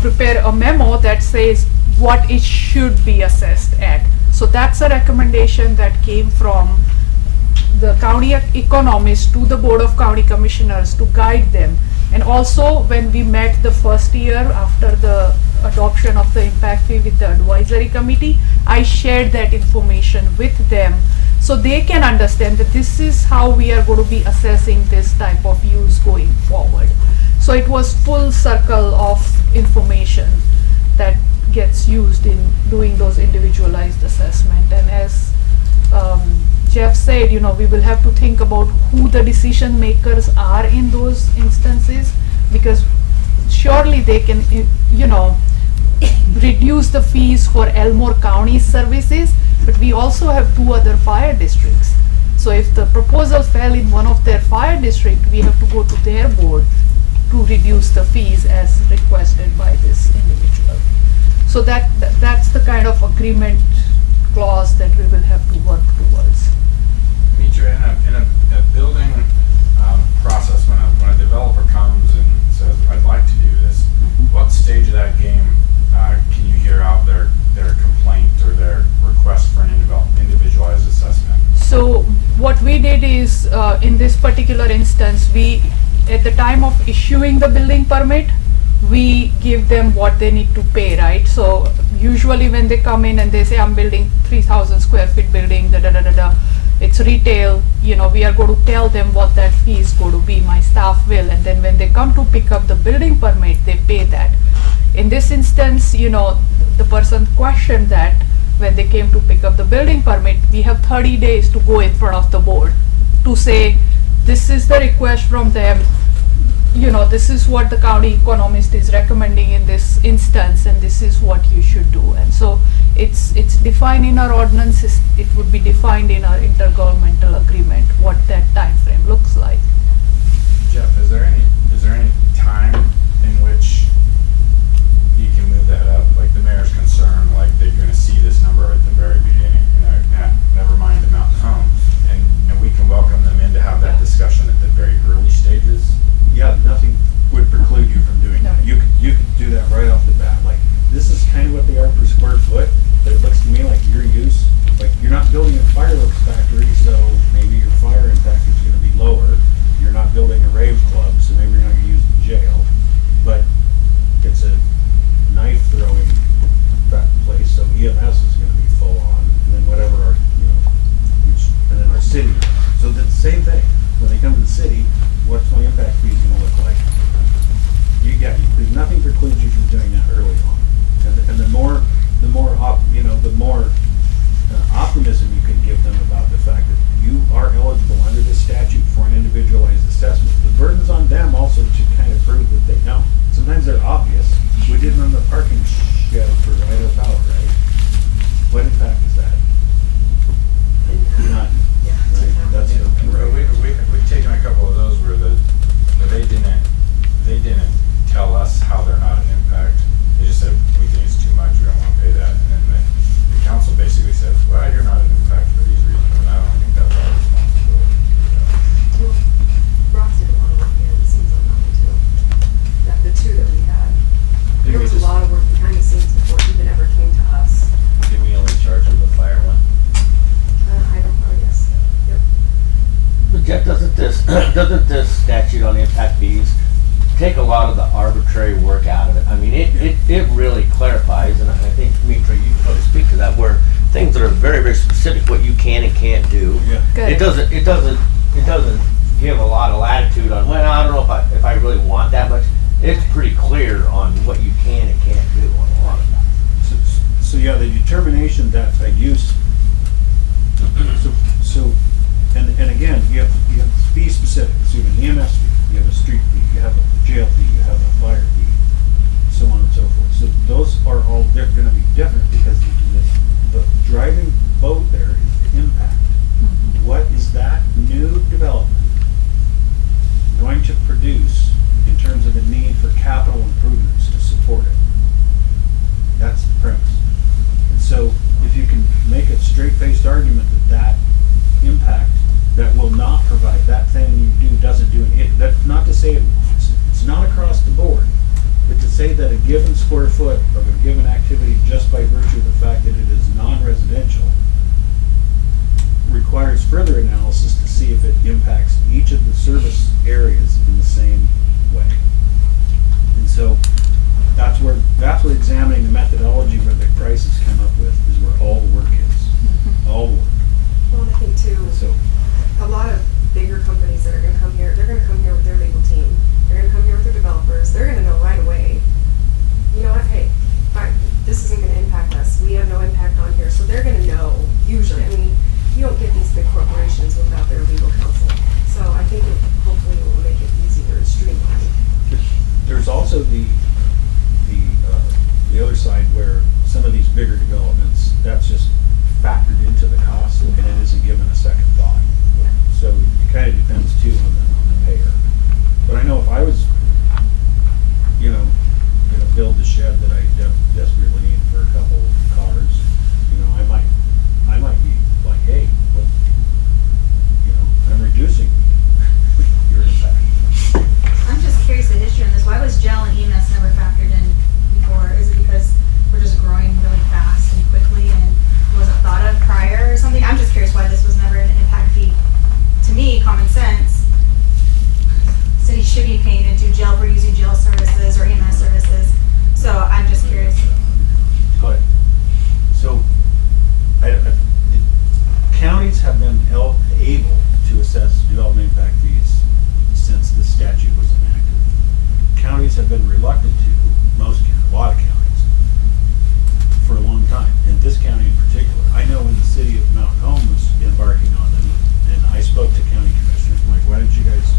prepare a memo that says what it should be assessed at. So that's a recommendation that came from the county economist to the Board of County Commissioners to guide them. And also when we met the first year after the adoption of the impact fee with the advisory committee, I shared that information with them so they can understand that this is how we are going to be assessing this type of use going forward. So it was full circle of information that gets used in doing those individualized assessment. And as Jeff said, we will have to think about who the decision makers are in those instances, because surely they can, reduce the fees for Elmore County services, but we also have 2 other fire districts. So if the proposal fell in one of their fire district, we have to go to their board to reduce the fees as requested by this individual. So that's the kind of agreement clause that we will have to work towards. Mitra, in a building process, when a developer comes and says, I'd like to do this, what stage of that game can you hear out their complaint or their request for an individualized assessment? So what we did is, in this particular instance, at the time of issuing the building permit, we give them what they need to pay, right? So usually when they come in and they say, I'm building 3,000 square feet building, it's retail, we are going to tell them what that fee is going to be, my staff will, and then when they come to pick up the building permit, they pay that. In this instance, the person questioned that when they came to pick up the building permit, we have 30 days to go in front of the board to say, this is the request from them, this is what the county economist is recommending in this instance, and this is what you should do. And so it's defined in our ordinance, it would be defined in our intergovernmental agreement, what that time frame looks like. Jeff, is there any time in which you can move that up? Like the mayor's concerned, like they're gonna see this number at the very beginning, never mind the mountain home. And we can welcome them in to have that discussion at the very early stages So the same thing, when they come to the city, what's my impact fees gonna look like? There's nothing precludes you from doing that early on. And the more optimism you can give them about the fact that you are eligible under this statute for an individualized assessment. The burden's on them also to kind of prove that they don't. Sometimes they're obvious. We did it on the parking shed for Idaho Power, right? What impact is that? None. Yeah, Right? That's Yeah, we've taken a couple of those where they didn't tell us how they're not an impact. They just said, we think it's too much, we don't wanna pay that, and then the council basically said, well, you're not an impact for these reasons, and I don't think that's our responsibility. Well, Ross did a lot of work behind the scenes on that one too. The two that we had. Did There we was a just- lot of work behind the scenes before it even ever came to us. Did we only charge them the fire one? I don't know, yes. Yep. But Jeff, doesn't this statute on impact fees take a lot of the arbitrary work out of it? I mean, it really clarifies, and I think, Mitra, you can probably speak to that, where things that are very, very specific, what you can and can't do. Yeah. Good. It doesn't give a lot of latitude on, well, I don't know if I really want that much. It's pretty clear on what you can and can't do on a lot of that. So yeah, the determination that a use, and again, you have fee specific, so you have an EMS fee, you have a street fee, you have a jail fee, you have a fire fee, so on and so forth. So those are all gonna be different because the driving boat there is the impact. What is that new development going to produce in terms of the need for capital improvements to support it? That's the premise. And so if you can make a straight-faced argument that impact that will not provide, that thing you do doesn't do it, that's not to say it's not across the board, but to say that a given square foot of a given activity just by virtue of the fact that it is non-residential requires further analysis to see if it impacts each of the service areas in the same way. And so that's where examining the methodology where the prices come up with is where all the work is. All the work. Well, and I think too, So a lot of bigger companies that are gonna come here, they're gonna come here with their legal team. They're gonna come here with their developers. They're gonna know right away, you know what, hey, fine, this isn't gonna impact us. We have no impact on here. So they're gonna know, usually. I mean, you don't get these big corporations without their legal counsel. So I think it hopefully will make it easier and streamlined. there's also the other side where some of these bigger developments, that's just factored into the cost and it isn't given a second thought. Yeah. So it kind of depends too on the payer. But I know if I was, gonna build the shed that I desperately need for a couple of cars, I might be like, hey, what, I'm reducing your impact. I'm just curious the history on this. Why was gel and EMS never factored in before? Is it because we're just growing really fast and quickly and it wasn't thought of prior or something? I'm just curious why this was never an impact fee. To me, common sense, cities should be paying into jail for using jail services or EMS services. So I'm just curious. Go ahead. So, counties have been able to assess development impact fees since the statute was enacted. Counties have been reluctant to, a lot of counties, for a long time, and this county in particular. I know when the city of Mountain Home was embarking on them, and I spoke to county commissioners, I'm like, why don't you guys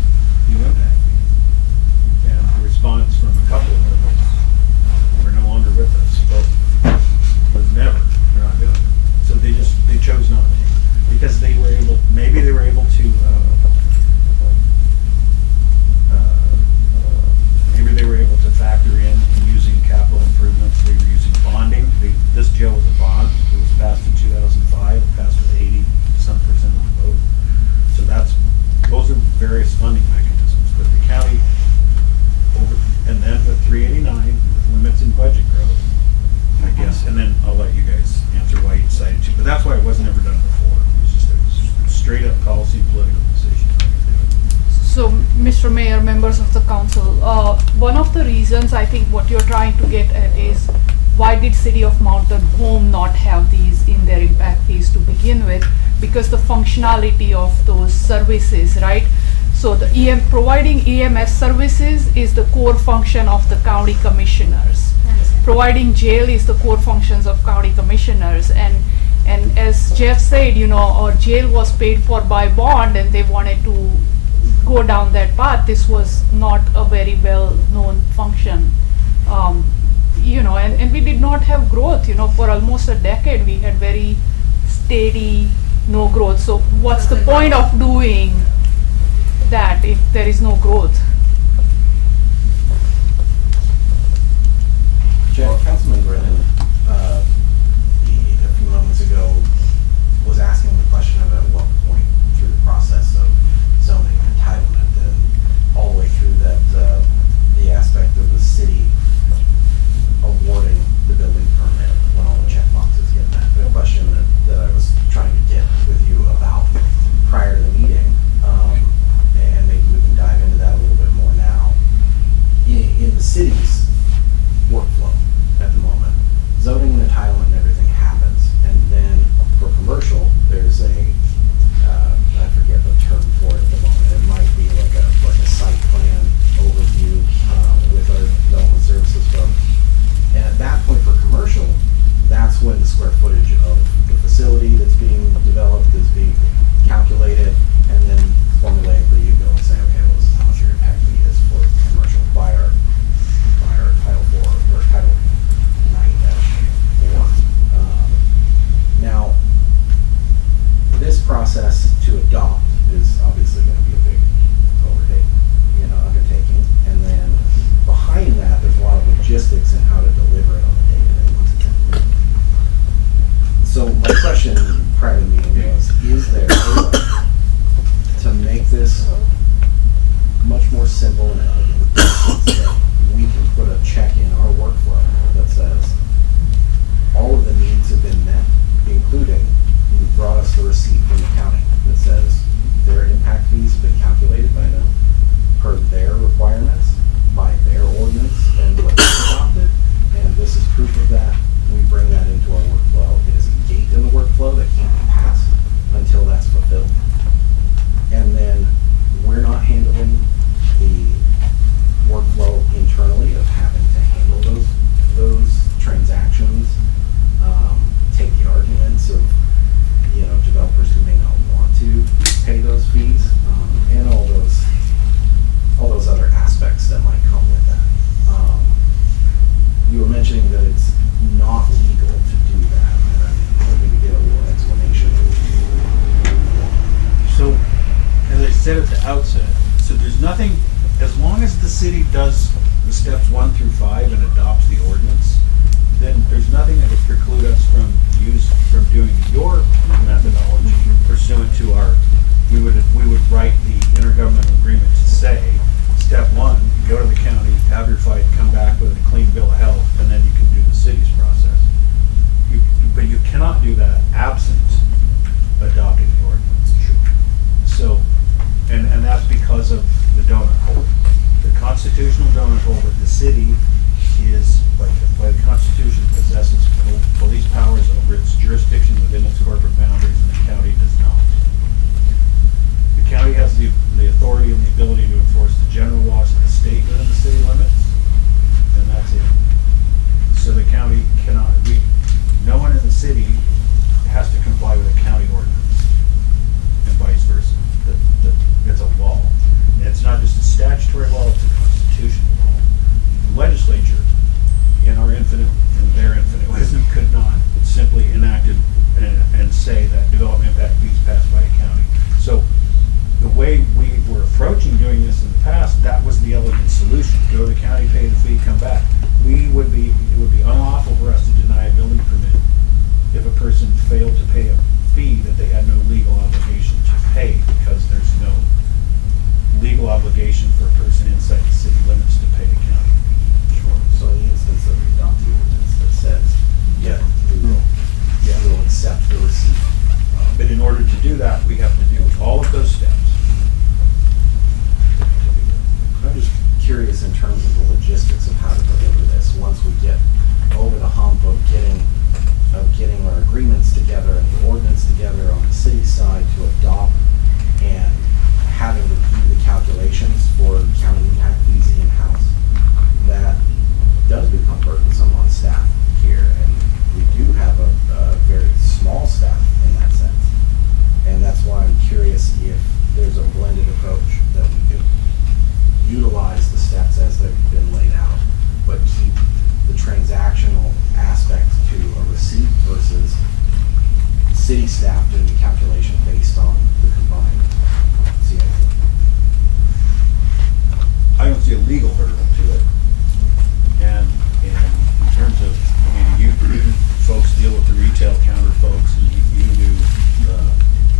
do impact fees? And the response from a couple of them was, we're no longer with us, was never, they're not doing it. So they chose not to, because maybe they were able to, maybe they were able to factor in using capital improvements, they were using bonding. This jail was a bond, it was passed in 2005, passed with 80-some% of the vote. So those are various funding mechanisms, but the county, and then with 389, with limits in budget growth, I guess, and then I'll let you guys answer why you decided to, but that's why it wasn't ever done before. It was just a straight up policy and political decision. So, Mr. Mayor, members of the council, one of the reasons I think what you're trying to get at is why did City of Mountain Home not have these in their impact fees to begin with? Because the functionality of those services, right? So the providing EMS services is the core function of the county commissioners. I understand. Providing jail is the core functions of county commissioners, and as Jeff said, our jail was paid for by bond, and they wanted to go down that path. This was not a very well-known function. And we did not have growth, for almost a decade. We had very steady, no growth. So what's the point of doing that if there is no growth? Councilman Brennan, a few moments ago, was asking the question of at what point through the process of zoning and entitlement and all the way through that, the aspect of the city awarding the building permit when all the checkboxes get met. The question that I was trying to get with you about prior to the meeting, and maybe we can dive into that a little bit more now. In the city's workflow at the moment, zoning and entitlement and everything happens, and then for commercial, there's a, I forget the term for it at the moment, it might be like a site plan overview, with our development services folks. And at that point for commercial, that's when the square footage of the facility that's being developed is being calculated, and then formulaically you go and say, okay, well, this is how much your impact fee is for commercial by our Title 4 or Title 9-4. Now, this process to adopt is obviously going to be a big undertaking, and then behind that, there's a lot of logistics and how to deliver it on the day-to-day once it's implemented. So my question prior to the meeting was, is there a way to make this much more simple and elegant that we can put a check in our workflow that says all of the needs have been met, including you brought us the receipt from the county that says their impact fees have been calculated by them per their requirements, by their ordinance and what they adopted, and this is proof of that. We bring that into our workflow. It is a gate in the workflow that can't be passed until that's fulfilled. And then we're not handling the workflow internally of having to handle those transactions, take the arguments of developers who may not want to pay those fees, and all those other aspects that might come with that. You were mentioning that it's not legal to do that, and I'm hoping to get a little explanation. So, as I said at the outset, so there's nothing, as long as the city does the steps 1 through 5 and adopts the ordinance, then there's nothing that would preclude us from doing your methodology pursuant to our, we would write the intergovernmental agreement to say, step 1, go to the county, have your fight, come back with a clean bill of health, and then you can do the city's process. But you cannot do that absent adopting the ordinance. So, and that's because of the donut hole. The constitutional donut hole that the city is, by the Constitution, possesses police powers over its jurisdiction within its corporate boundaries, and the county does not. The county has the authority and the ability to enforce the general laws of the state within the city limits, and that's it. So the county cannot, no one in the city has to comply with a county ordinance, and vice versa. It's a law. And it's not just a statutory law, it's a constitutional law. The legislature, in our infinite and their infinite wisdom, could not simply enact it and say that development impact fees passed by a county. So the way we were approaching doing this in the past, that was the elegant solution. Go to the county, pay the fee, come back. It would be unlawful for us to deny a building permit if a person failed to pay a fee that they had no legal obligation to pay, because there's no legal obligation for a person inside the city limits to pay a county fee. Sure. So in the instance of the adopted ordinance that says, we will accept the receipt. But in order to do that, we have to do all of those steps. I'm just curious in terms of the logistics of how to deliver this once we get over the hump of getting our agreements together and the ordinance together on the city side to adopt and having to do the calculations for county impact fees in-house, that does become burdensome on staff here. And we do have a very small staff in that sense. And that's why I'm curious if there's a blended approach that we could utilize the steps as they've been laid out, but keep the transactional aspect to a receipt versus city staff doing the calculation based on the combined CIP. I don't see a legal hurdle to it. And in terms of, I mean, you folks deal with the retail counter folks, and you do,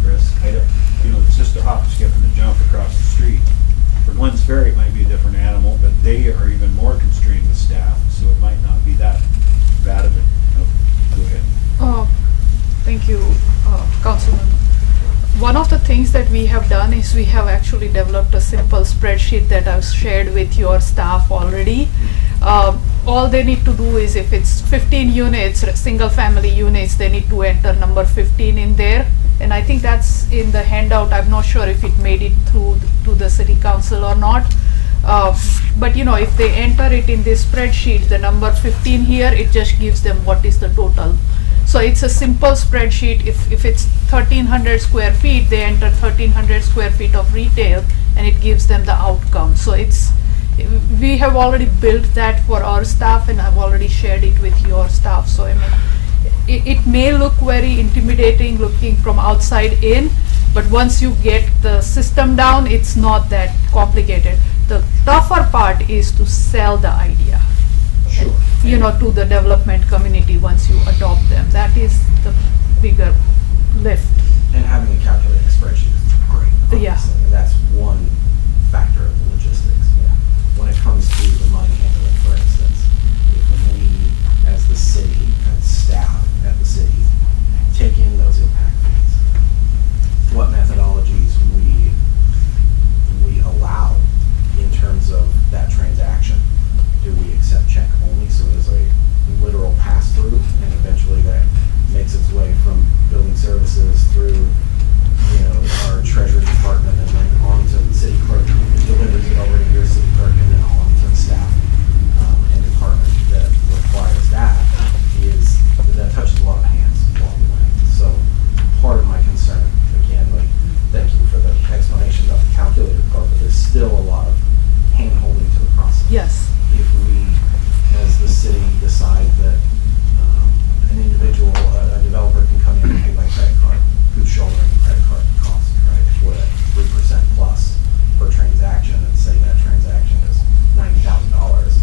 Chris, it's just a hop, skip, and a jump across the street. For Glens Ferry, it might be a different animal, but they are even more constrained with staff, so it might not be that bad of it. Go ahead. Thank you, Councilman. One of the things that we have done is we have actually developed a simple spreadsheet that I've shared with your staff already. All they need to do is, if it's 15 units, single family units, they need to enter number 15 in there. And I think that's in the handout. I'm not sure if it made it through to the city council or not. But if they enter it in this spreadsheet, the number 15 here, it just gives them what is the total. So it's a simple spreadsheet. If it's 1,300 square feet, they enter 1,300 square feet of retail, and it gives them the outcome. So we have already built that for our staff, and I've already shared it with your staff. So I mean, it may look very intimidating looking from outside in, but once you get the system down, it's not that complicated. The tougher part is to sell the idea. Sure. To the development community once you adopt them. That is the bigger lift. And having a calculated spreadsheet is great. Yeah. Obviously. And that's one factor of the logistics. When it comes to the money handling, for instance, if we, as the city, as staff at the city, take in those impact fees, what methodologies we allow in terms of that transaction. Do we accept check only, so there's a literal pass-through, and eventually that makes its way from building services through, our treasury department, and then on to the city clerk, delivers it over to your city clerk, and then on to the staff and department that requires that touches a lot of hands along the way. So part of my concern, again, thank you for the explanation about the calculated part, but there's still a lot of hand-holding to the process. Yes. If we, as the city, decide that an individual, a developer can come in and pay by credit card, who's shouldering the credit card cost, right? If we're at 3% plus per transaction, and say that transaction is $90,000,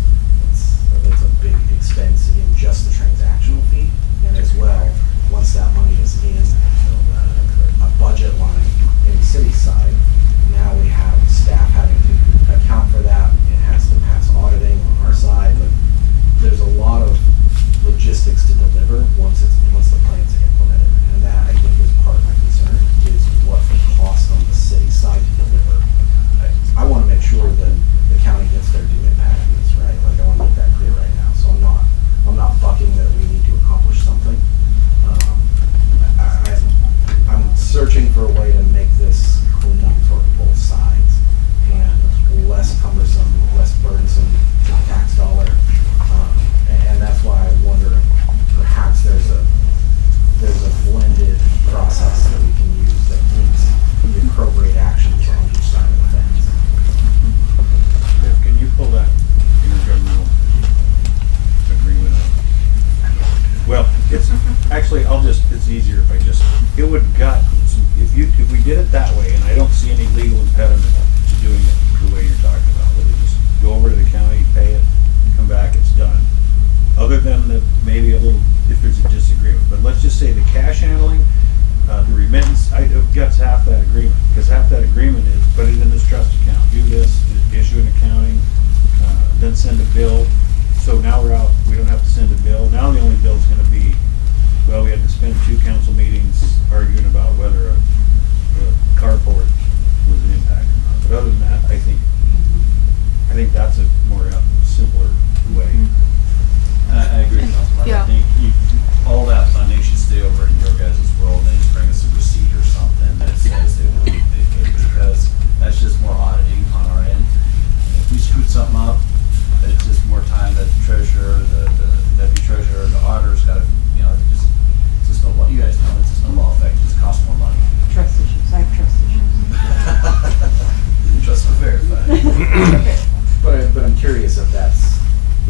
it's a big expense in just the transactional fee. And as well, once that money is in a budget line in the city side, now we have staff having to account for that. It has to pass auditing on our side. There's a lot of logistics to deliver once the plan's implemented. And that, I think, is part of my concern, is what the cost on the city side to deliver. I want to make sure that the county gets their due impact fees, right? I want to make that clear right now. So I'm not bucking that we need to accomplish something. I'm searching for a way to make this clean for both sides and less cumbersome, less burdensome to the tax dollar. And that's why I wonder, perhaps there's a blended process that we can use that links the appropriate actions on each side of the fence. Jeff, can you pull that intergovernmental agreement up? Well, it's actually, it's easier if it would gut, if we did it that way, and I don't see any legal impediment to doing it the way you're talking about, where they just go over to the county, pay it, come back, it's done. Other than maybe a little, if there's a disagreement, but let's just say the cash handling, the remittance, guts half that agreement, because half that agreement is put it in this trust account, do this, issue an accounting, then send a bill. So now we're out, we don't have to send a bill. Now the only bill is going to be, well, we had to spend 2 council meetings arguing about whether a carport was an impact or not. But other than that, I think that's a more simpler way. I agree.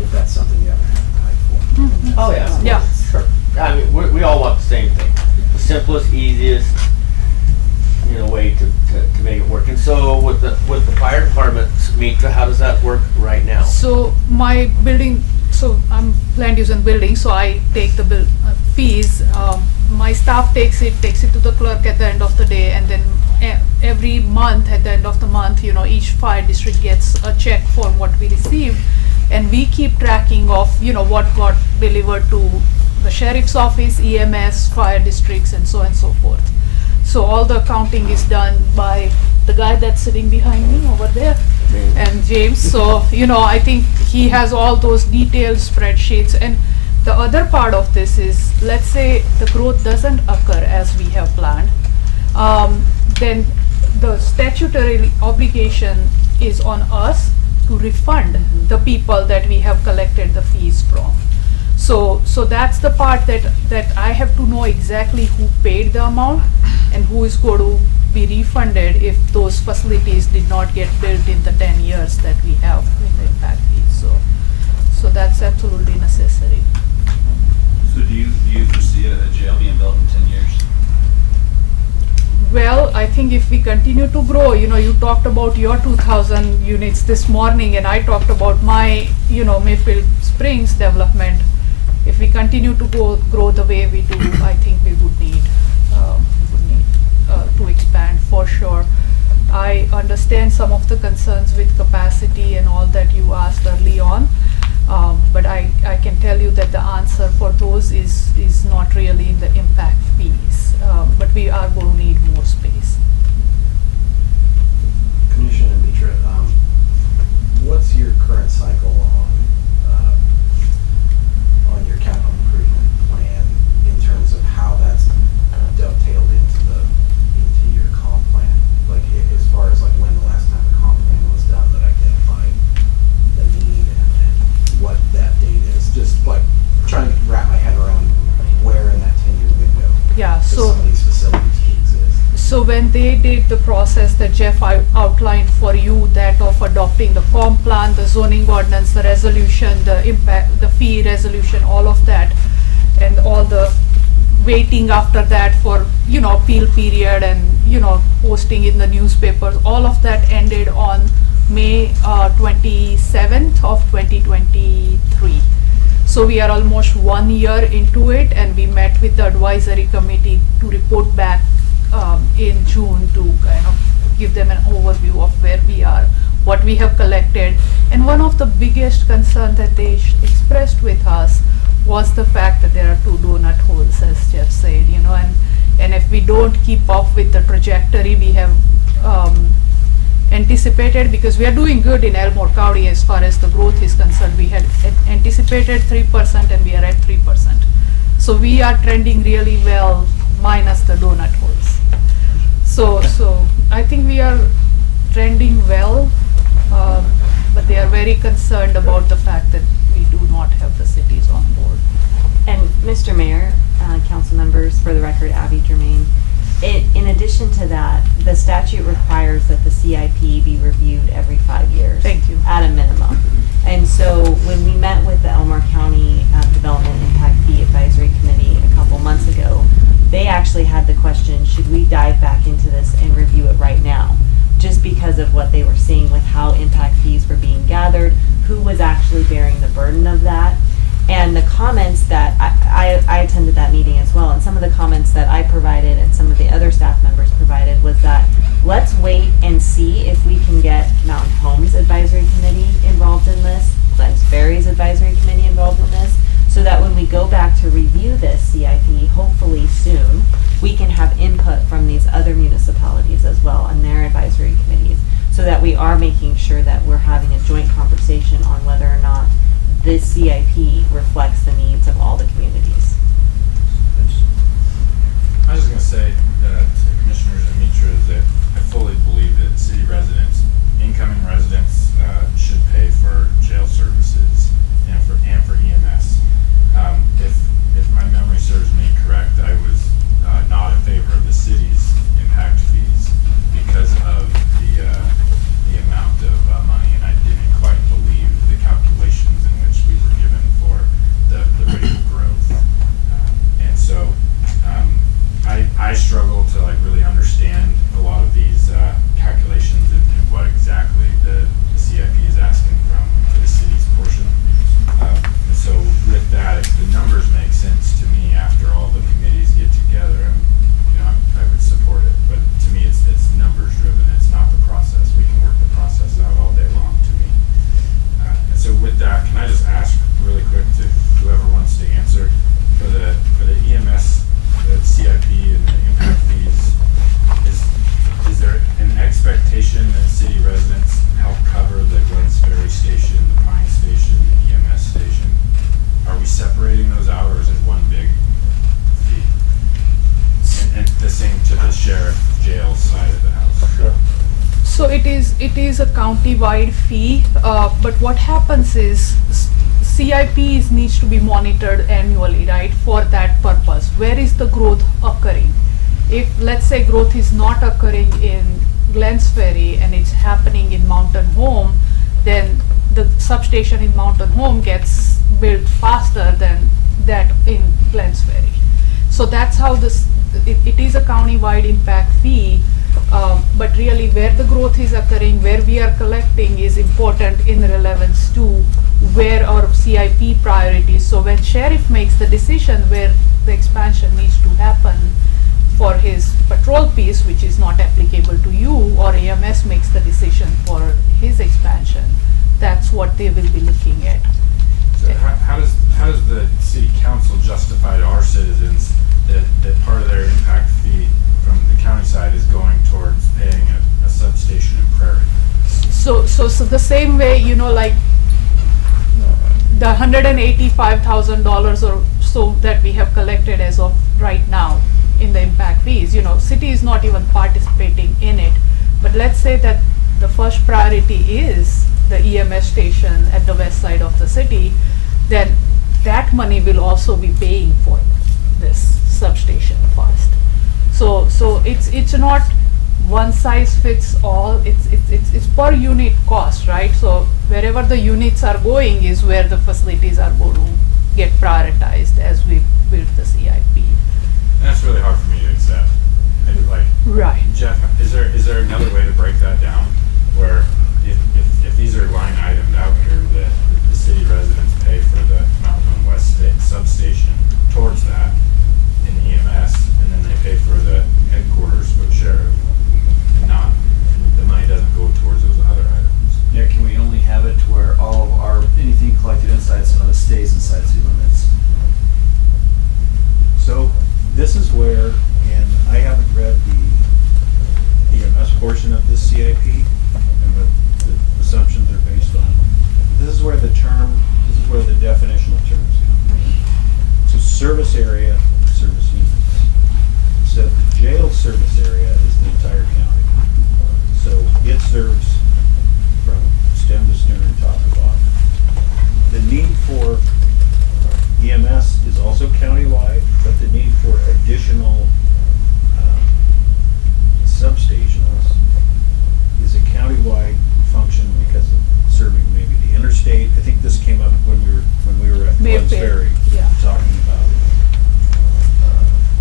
if that's something you have an appetite for. Mhm. Oh, yeah. Yeah. Sure. I mean, we all want the same thing. The simplest, easiest, way to make it work. And so with the fire department, Mitra, how does that work right now? So my building, so I'm land use and building, so I take the fees. My staff takes it to the clerk at the end of the day, and then every month, at the end of the month, each fire district gets a check for what we received, and we keep tracking of, what got delivered to the sheriff's office, EMS, fire districts, and so forth. So all the accounting is done by the guy that's sitting behind me over there, and James. So, I think he has all those detailed spreadsheets. And the other part of this is, let's say the growth doesn't occur as we have planned, then the statutory obligation is on us to refund the people that we have collected the fees from. So that's the part that I have to know exactly who paid the amount and who is going to be refunded if those facilities did not get built in the 10 years that we have with the impact fees. So that's absolutely necessary. So do you foresee a jail being built in 10 years? Well, I think if we continue to grow, you talked about your 2,000 units this morning, and I talked about my, Mayfield Springs development. If we continue to grow the way we do, I think we would need to expand for sure. I understand some of the concerns with capacity and all that you asked early on, but I can tell you that the answer for those is not really in the impact fees, but we are going to need more space. Commissioner Mitra, what's your current cycle on your capital improvement plan in terms of how that's dovetailed into your comp plan? Like as far as when the last time the comp plan was done that identified the need and what that date is, just trying to wrap my head around where in that 10-year window Yeah, so some of these facilities can exist. So when they did the process that Jeff outlined for you, that of adopting the comp plan, the zoning ordinance, the resolution, the impact, the fee resolution, all of that, and all the waiting after that for, appeal period and, posting in the newspapers, all of that ended on May 27th of 2023. So we are almost 1 year into it, and we met with the advisory committee to report back in June to kind of give them an overview of where we are, what we have collected. And one of the biggest concerns that they expressed with us was the fact that there are 2 donut holes, as Jeff said, and if we don't keep up with the trajectory we have anticipated, because we are doing good in Elmore County as far as the growth is concerned. We had anticipated 3% and we are at 3%. So we are trending really well minus the donut holes. So I think we are trending well, but they are very concerned about the fact that we do not have the cities on board. And Mr. Mayor, council members, for the record, Abby Germain, in addition to that, the statute requires that the CIP be reviewed every 5 years. Thank you. At a minimum. And so when we met with the Elmore County Development Impact Fee Advisory Committee a couple months ago, they actually had the question, should we dive back into this and review it right now? Just because of what they were seeing with how impact fees were being gathered, who was actually bearing the burden of that. And the comments that, I attended that meeting as well, and some of the comments that I provided and some of the other staff members provided was that let's wait and see if we can get Mountain Homes Advisory Committee involved in this, Glens Ferry's Advisory Committee involved in this, so that when we go back to review this CIP, hopefully soon, we can have input from these other municipalities as well on their advisory committees, so that we are making sure that we're having a joint conversation on whether or not this CIP reflects the needs of all the communities. I was just gonna say to Commissioners and Mitra that I fully believe that city residents, incoming residents, should pay for jail services and for EMS. If my memory serves me correct, I was not in favor of the city's impact fees because of the amount of money, and I didn't quite believe the calculations in which we sheriff jail side of the house. Sure. So it is a county-wide fee, but what happens is CIPs needs to be monitored annually, right, for that purpose. Where is the growth occurring? If, let's say, growth is not occurring in Glens Ferry and it's happening in Mountain Home, then the substation in Mountain Home gets built faster than that in Glens Ferry. So that's how it is a county-wide impact fee, but really where the growth is occurring, where we are collecting is important in relevance to where our CIP priorities. So when sheriff makes the decision where the expansion needs to happen for his patrol piece, which is not applicable to you, or EMS makes the decision for his expansion, that's what they will be looking at. So how does the city council justify to our citizens that part of their impact fee from the county side is going towards paying a substation in Prairie? So the same way, like the $185,000 or so that we have collected as of right now in the impact fees, city is not even participating in it. But let's say that the first priority is the EMS station at the west side of the city, then that money will also be paying for this substation first. So it's not one size fits all. It's per unit cost, right? So wherever the units are going is where the facilities are going to get prioritized as we build the CIP. And that's really hard for me to accept. Right. Jeff, is there another way to break that down, where if these are line items out here that the city residents pay for the Mountain West substation towards that in the EMS, and then they pay for the headquarters for the sheriff, and the money doesn't go towards those other items? Yeah, can we only have it to where all of anything collected inside city limits stays inside city limits? So this is where, and I haven't read the EMS portion of this CIP and what the assumptions are based on. This is where the definitional terms come. So service area, service units. So the jail service area is the entire county. So it serves from stem to stern, top to bottom. The need for EMS is also countywide, but the need for additional substations is a countywide function because of serving maybe the interstate. I think this came up when we were at Glens Ferry yeah. talking about.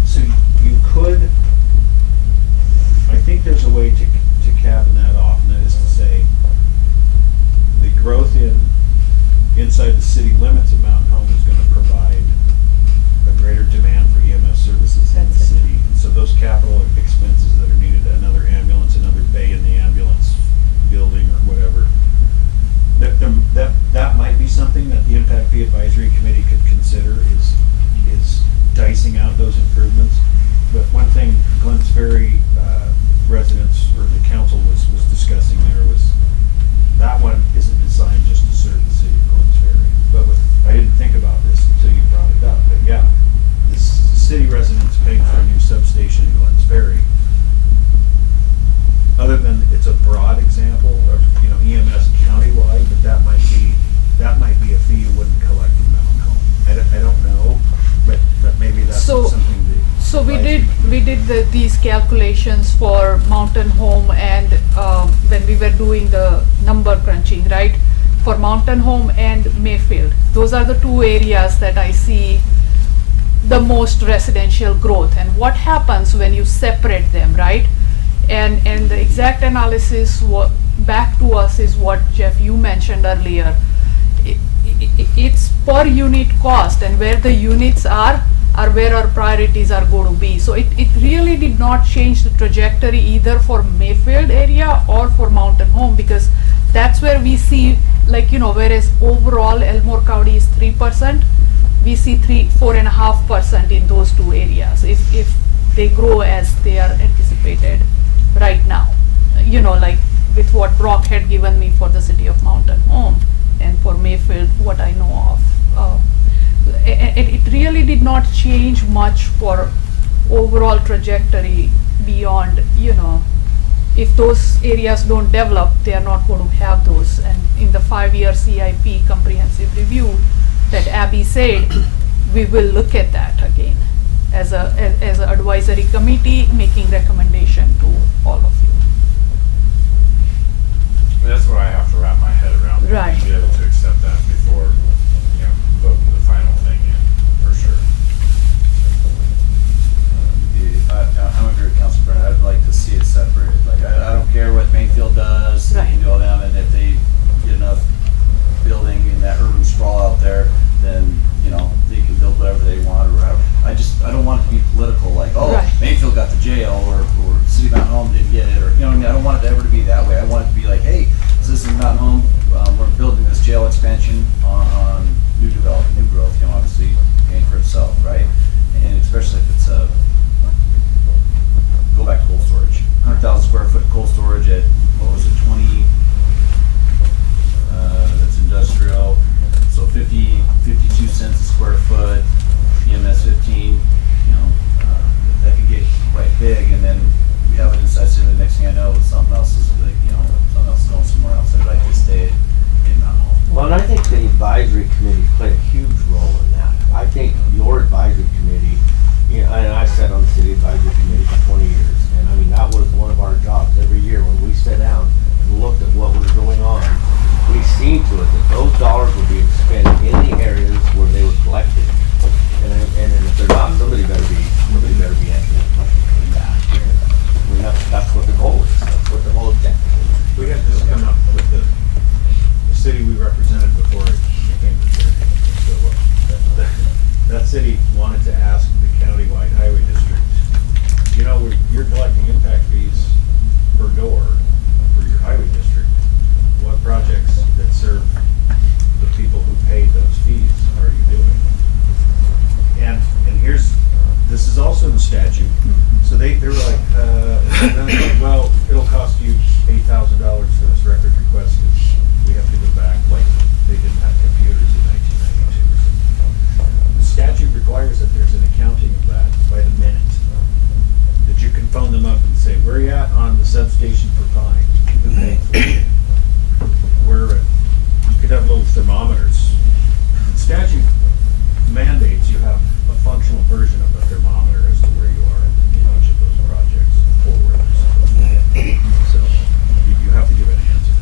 So you could, I think there's a way to cabin that off, and that is to say the growth inside the city limits of Mountain Home is going to provide a greater demand for EMS services in the That's it. city. And so those capital expenses that are needed, another ambulance, another bay in the ambulance building or whatever, that might be something that the Impact Fee Advisory Committee could consider is dicing out those improvements. But one thing Glens Ferry residents or the council was discussing there was that one isn't designed just to serve the city of Glens Ferry. But I didn't think about this until you brought it up. But yeah, this city residents paying for a new substation in Glens Ferry. Other than it's a broad example of EMS countywide, but that might be a fee you wouldn't collect in Mountain Home. I don't know, but maybe that's something that. So we did these calculations for Mountain Home and when we were doing the number crunching, right? For Mountain Home and Mayfield, those are the two areas that I see the most residential growth. And what happens when you separate them, right? And the exact analysis back to us is what Jeff you mentioned earlier. It's per unit cost, and where the units are where our priorities are going to be. So it really did not change the trajectory either for Mayfield area or for Mountain Home, because that's where we see, whereas overall Elmore County is 3%, we see 4.5% in those two areas if they grow as they are anticipated right now. With what Brock had given me for the city of Mountain Home, and for Mayfield, what I know of. It really did not change much for overall trajectory beyond, if those areas don't develop, they are not going to have those. And in the 5-year CIP comprehensive review that Abby said, we will look at that again as an advisory committee making recommendation to all of you. That's what I have to wrap my head around. Right. To be able to accept that before, voting the final thing in, for sure. I'm agree with Councilor Brennan. I'd like to see it separated. Like, I don't care what Mayfield does, they can do all them, and if they get enough building in that urban sprawl out there, then, they can build whatever they want or whatever. I don't want it to be political, like, Right. Mayfield got the jail, or City of Mountain Home didn't get it, or, I don't want it ever to be that way. I want it to be like, hey, Citizens of Mountain Home, we're building this jail expansion on new development, new growth, obviously paying for itself, right? And especially if it's go back to cold storage. 100,000 square foot cold storage at, 20, that's industrial. So 52 cents a square foot, EMS 15, that could get quite big, and then we have it inside city, the next thing I know, something else is like, something else is going somewhere else. I'd like to stay in Mount Home. Well, and I think the advisory committee played a huge role in that. I think your advisory committee, and I sat on the city advisory committee for 20 years, and I mean, that was one of our jobs every year when we sat down and looked at what was going on. We seen to it that those dollars were being spent in the areas where they were collected. And if they're not, somebody better be answering the question for that. I mean, that's what the goal is. That's what the whole objective is. We had this come up with the city we represented before it became the city. So that city wanted to ask the countywide highway district, you're collecting impact fees per door for your highway district. What projects that serve the people who paid those fees are you doing? And this is also in the statute. So they were like, well, it'll cost you $8,000 for this record request because we have to go back, like they didn't have computers in 1992. The statute requires that there's an accounting of that by the minute. That you can phone them up and say, where are you at on the substation for Pine? Who paid for it? You could have little thermometers. The statute mandates you have a functional version of a thermometer as to where you are in each of those projects, forwarders. So you have to give an answer.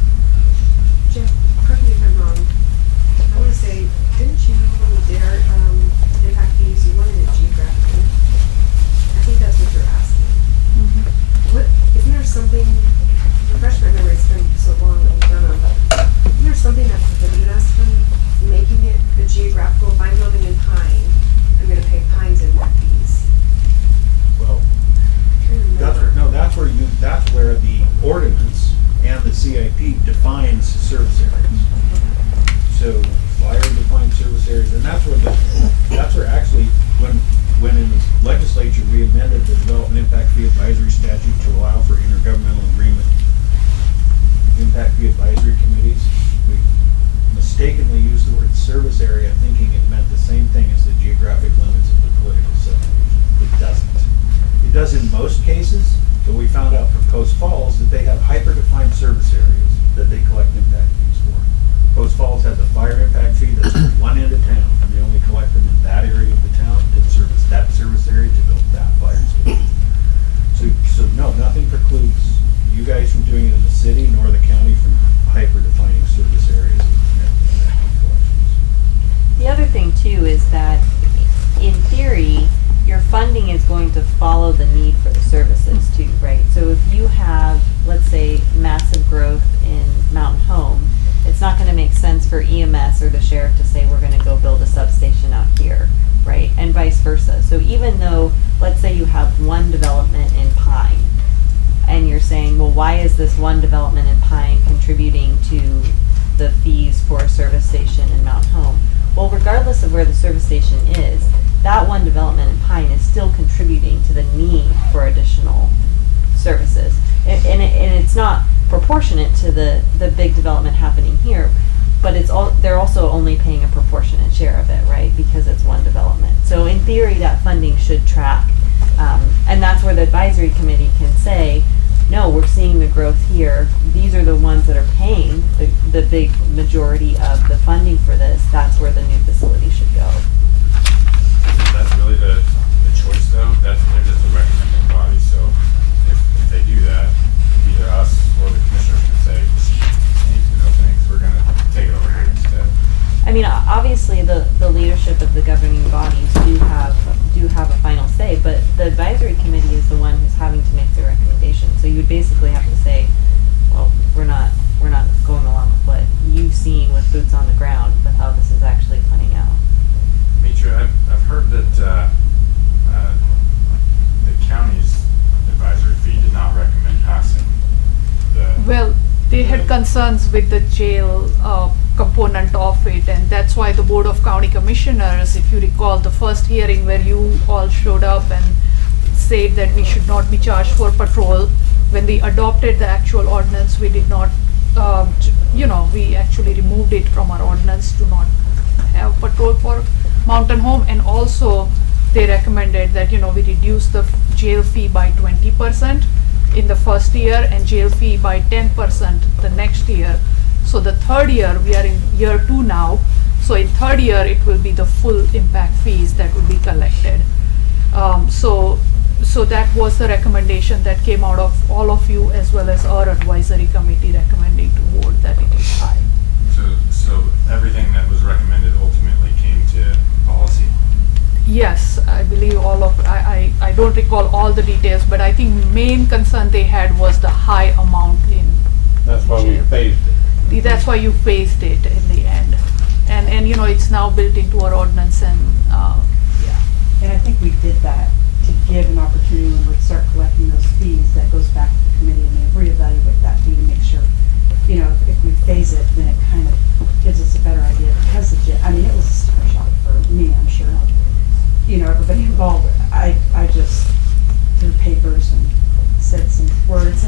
Jeff, correct me if I'm wrong. I want to say, didn't you, when you did our impact fees, you wanted it geographically? I think that's what you're asking. Isn't there something, refresh my memory, it's been so long that we've done them. Isn't there something that prohibited us from making it a geographical, if I'm building in Pine, I'm gonna pay Pine's impact fees? Well, that's where the ordinance and the CIP defines service areas. So fire defines service areas, and that's where actually when in the legislature we amended the development impact fee advisory statute to allow for intergovernmental agreement impact fee advisory committees, we mistakenly used the word service area thinking it meant the same thing as the geographic limits of the political subdivision. It doesn't. It does in most cases, but we found out from Post Falls that they have hyper-defined service areas that they collect impact fees for. Post Falls has a fire impact fee that's at one end of town, and they only collect them in that area of the town to service that service area to build that fire station. So no, nothing precludes you guys from doing it in the city, nor the county from hyper-defining service areas and collections. The other thing too is that, in theory, your funding is going to follow the need for the services too, right? So if you have, let's say, massive growth in Mountain Home, it's not gonna make sense for EMS or the sheriff to say, we're gonna go build a substation out here, right? And vice versa. So even though, let's say you have one development in Pine, and you're saying, well, why is this one development in Pine contributing to the fees for a service station in Mount Home? Well, regardless of where the service station is, that one development in Pine is still contributing to the need for additional services. And it's not proportionate to the big development happening here, but they're also only paying a proportionate share of it, right? Because it's one development. So in theory, that funding should track And that's where the advisory committee can say, no, we're seeing the growth here. These are the ones that are paying the big majority of the funding for this. That's where the new facility should go. That's really the choice though, they're just a recommending body, so if they do that, either us or the commissioners can say, hey, no thanks, we're gonna take it over here instead. I mean, obviously, the leadership of the governing bodies do have a final say, but the advisory committee is the one who's having to make the recommendation. So you would basically have to say, well, we're not going along with what you've seen with boots on the ground with how this is actually playing out. Mitra, I've heard that the county's advisory fee did not recommend passing the. Well, they had concerns with the jail component of it, and that's why the Board of County Commissioners, if you recall the first hearing where you all showed up and said that we should not be charged for patrol, when we adopted the actual ordinance, we did not, we actually removed it from our ordinance to not have patrol for Mountain Home, and also they recommended that, we reduce the jail fee by 20% in the first year and jail fee by 10% the next year. So the third year, we are in year 2 now, so in third year, it will be the full impact fees that will be collected. So that was the recommendation that came out of all of you, as well as our advisory committee recommending to board that it is high. So everything that was recommended ultimately came to policy? Yes, I believe I don't recall all the details, but I think main concern they had was the high amount in. That's why we phased it. That's why you phased it in the end. And it's now built into our ordinance, and, yeah. And I think we did that to give an opportunity when we start collecting those fees, that goes back to the committee and they reevaluate that fee to make sure, if we phase it, then it kind of gives us a better idea, because it was a sticker shock for me, I'm sure. Everybody involved, I just threw papers and said some words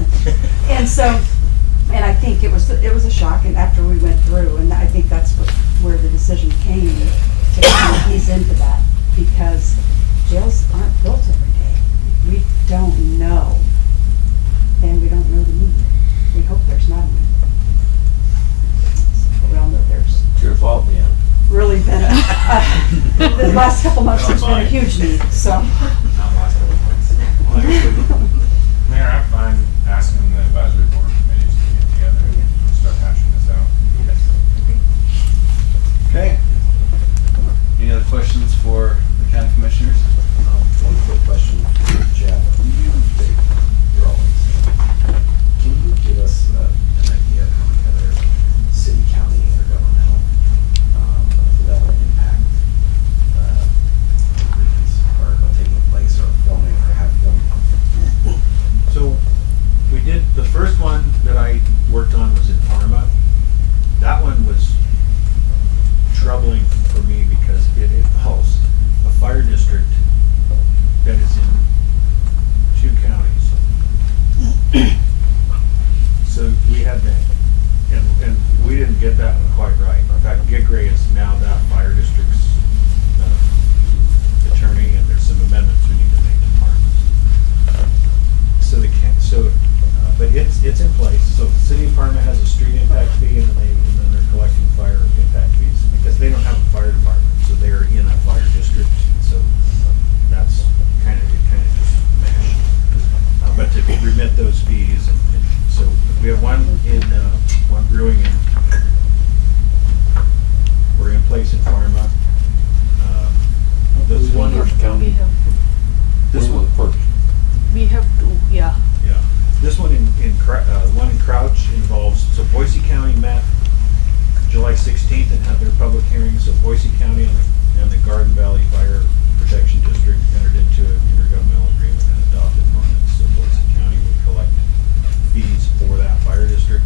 and I think it was a shock, and after we went through, and I think that's where the decision came to kind of ease into that, because jails aren't built every day. We don't know, and we don't know the need. We hope there's not a need. But we all know there's It's your fault, Leanne. really been the last couple months there's been a huge need, so. Not last couple of months. Well, actually, Mayor, I'm fine asking the advisory board committees to get together and start hashing this out. Okay. Any other questions for the county commissioners? One quick question for Jeff. You're always, can you give us an idea of how many other city, county, intergovernmental development impact agreements are taking place or forming or have formed? So, we did, the first one that I worked on was in Parma. That one was troubling for me because it involves a fire district that is in 2 counties. So we had that, and we didn't get that one quite right. In fact, Gigray is now that fire district's attorney, and there's some amendments we need to make to Parma. But it's in place. So the city of Parma has a street impact fee, and then they're collecting fire impact fees because they don't have a fire department, so they're in a fire district. So that's kind of just meshed. But to remit those fees, and so we have one brewing in. We're in place in Parma. This one. We have, This one first. we have 2, yeah. Yeah, this one one in Crouch involves, so Boise County met July 16th and had their public hearing. So Boise County and the Garden Valley Fire Protection District entered into an intergovernmental agreement and adopted an ordinance. So Boise County would collect fees for that fire district.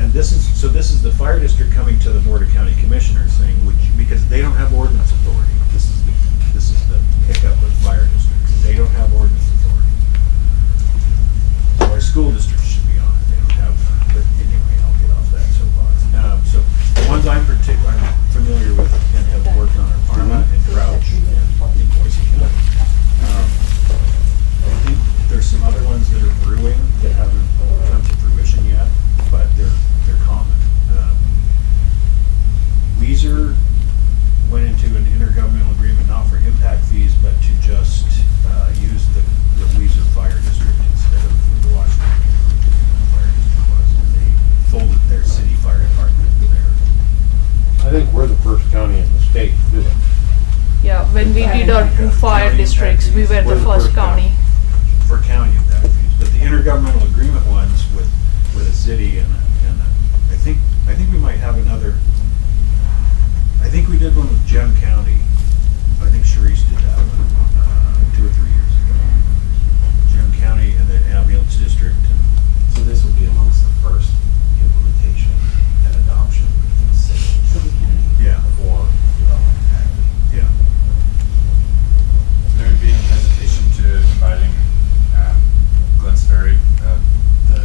And this is the fire district coming to the Board of County Commissioners saying, because they don't have ordinance authority. This is the hiccup with fire districts. They don't have ordinance authority. So our school districts should be on it. They don't have, but anyway, I'll get off that soapbox. So the ones I'm familiar with and have worked on are Parma and Crouch and in Boise County. when we did our two fire County districts, impact we were fees the first county. For county impact fees, but the intergovernmental agreement ones with a city and I think we might have another, I think we did one with Gem County. I think Sharice did that one, 2 or 3 years ago. Gem County and the ambulance district. So this would be amongst the first implementation and adoption in the city Yeah, for development impact fee. yeah. There would be any hesitation to inviting Glens Ferry, the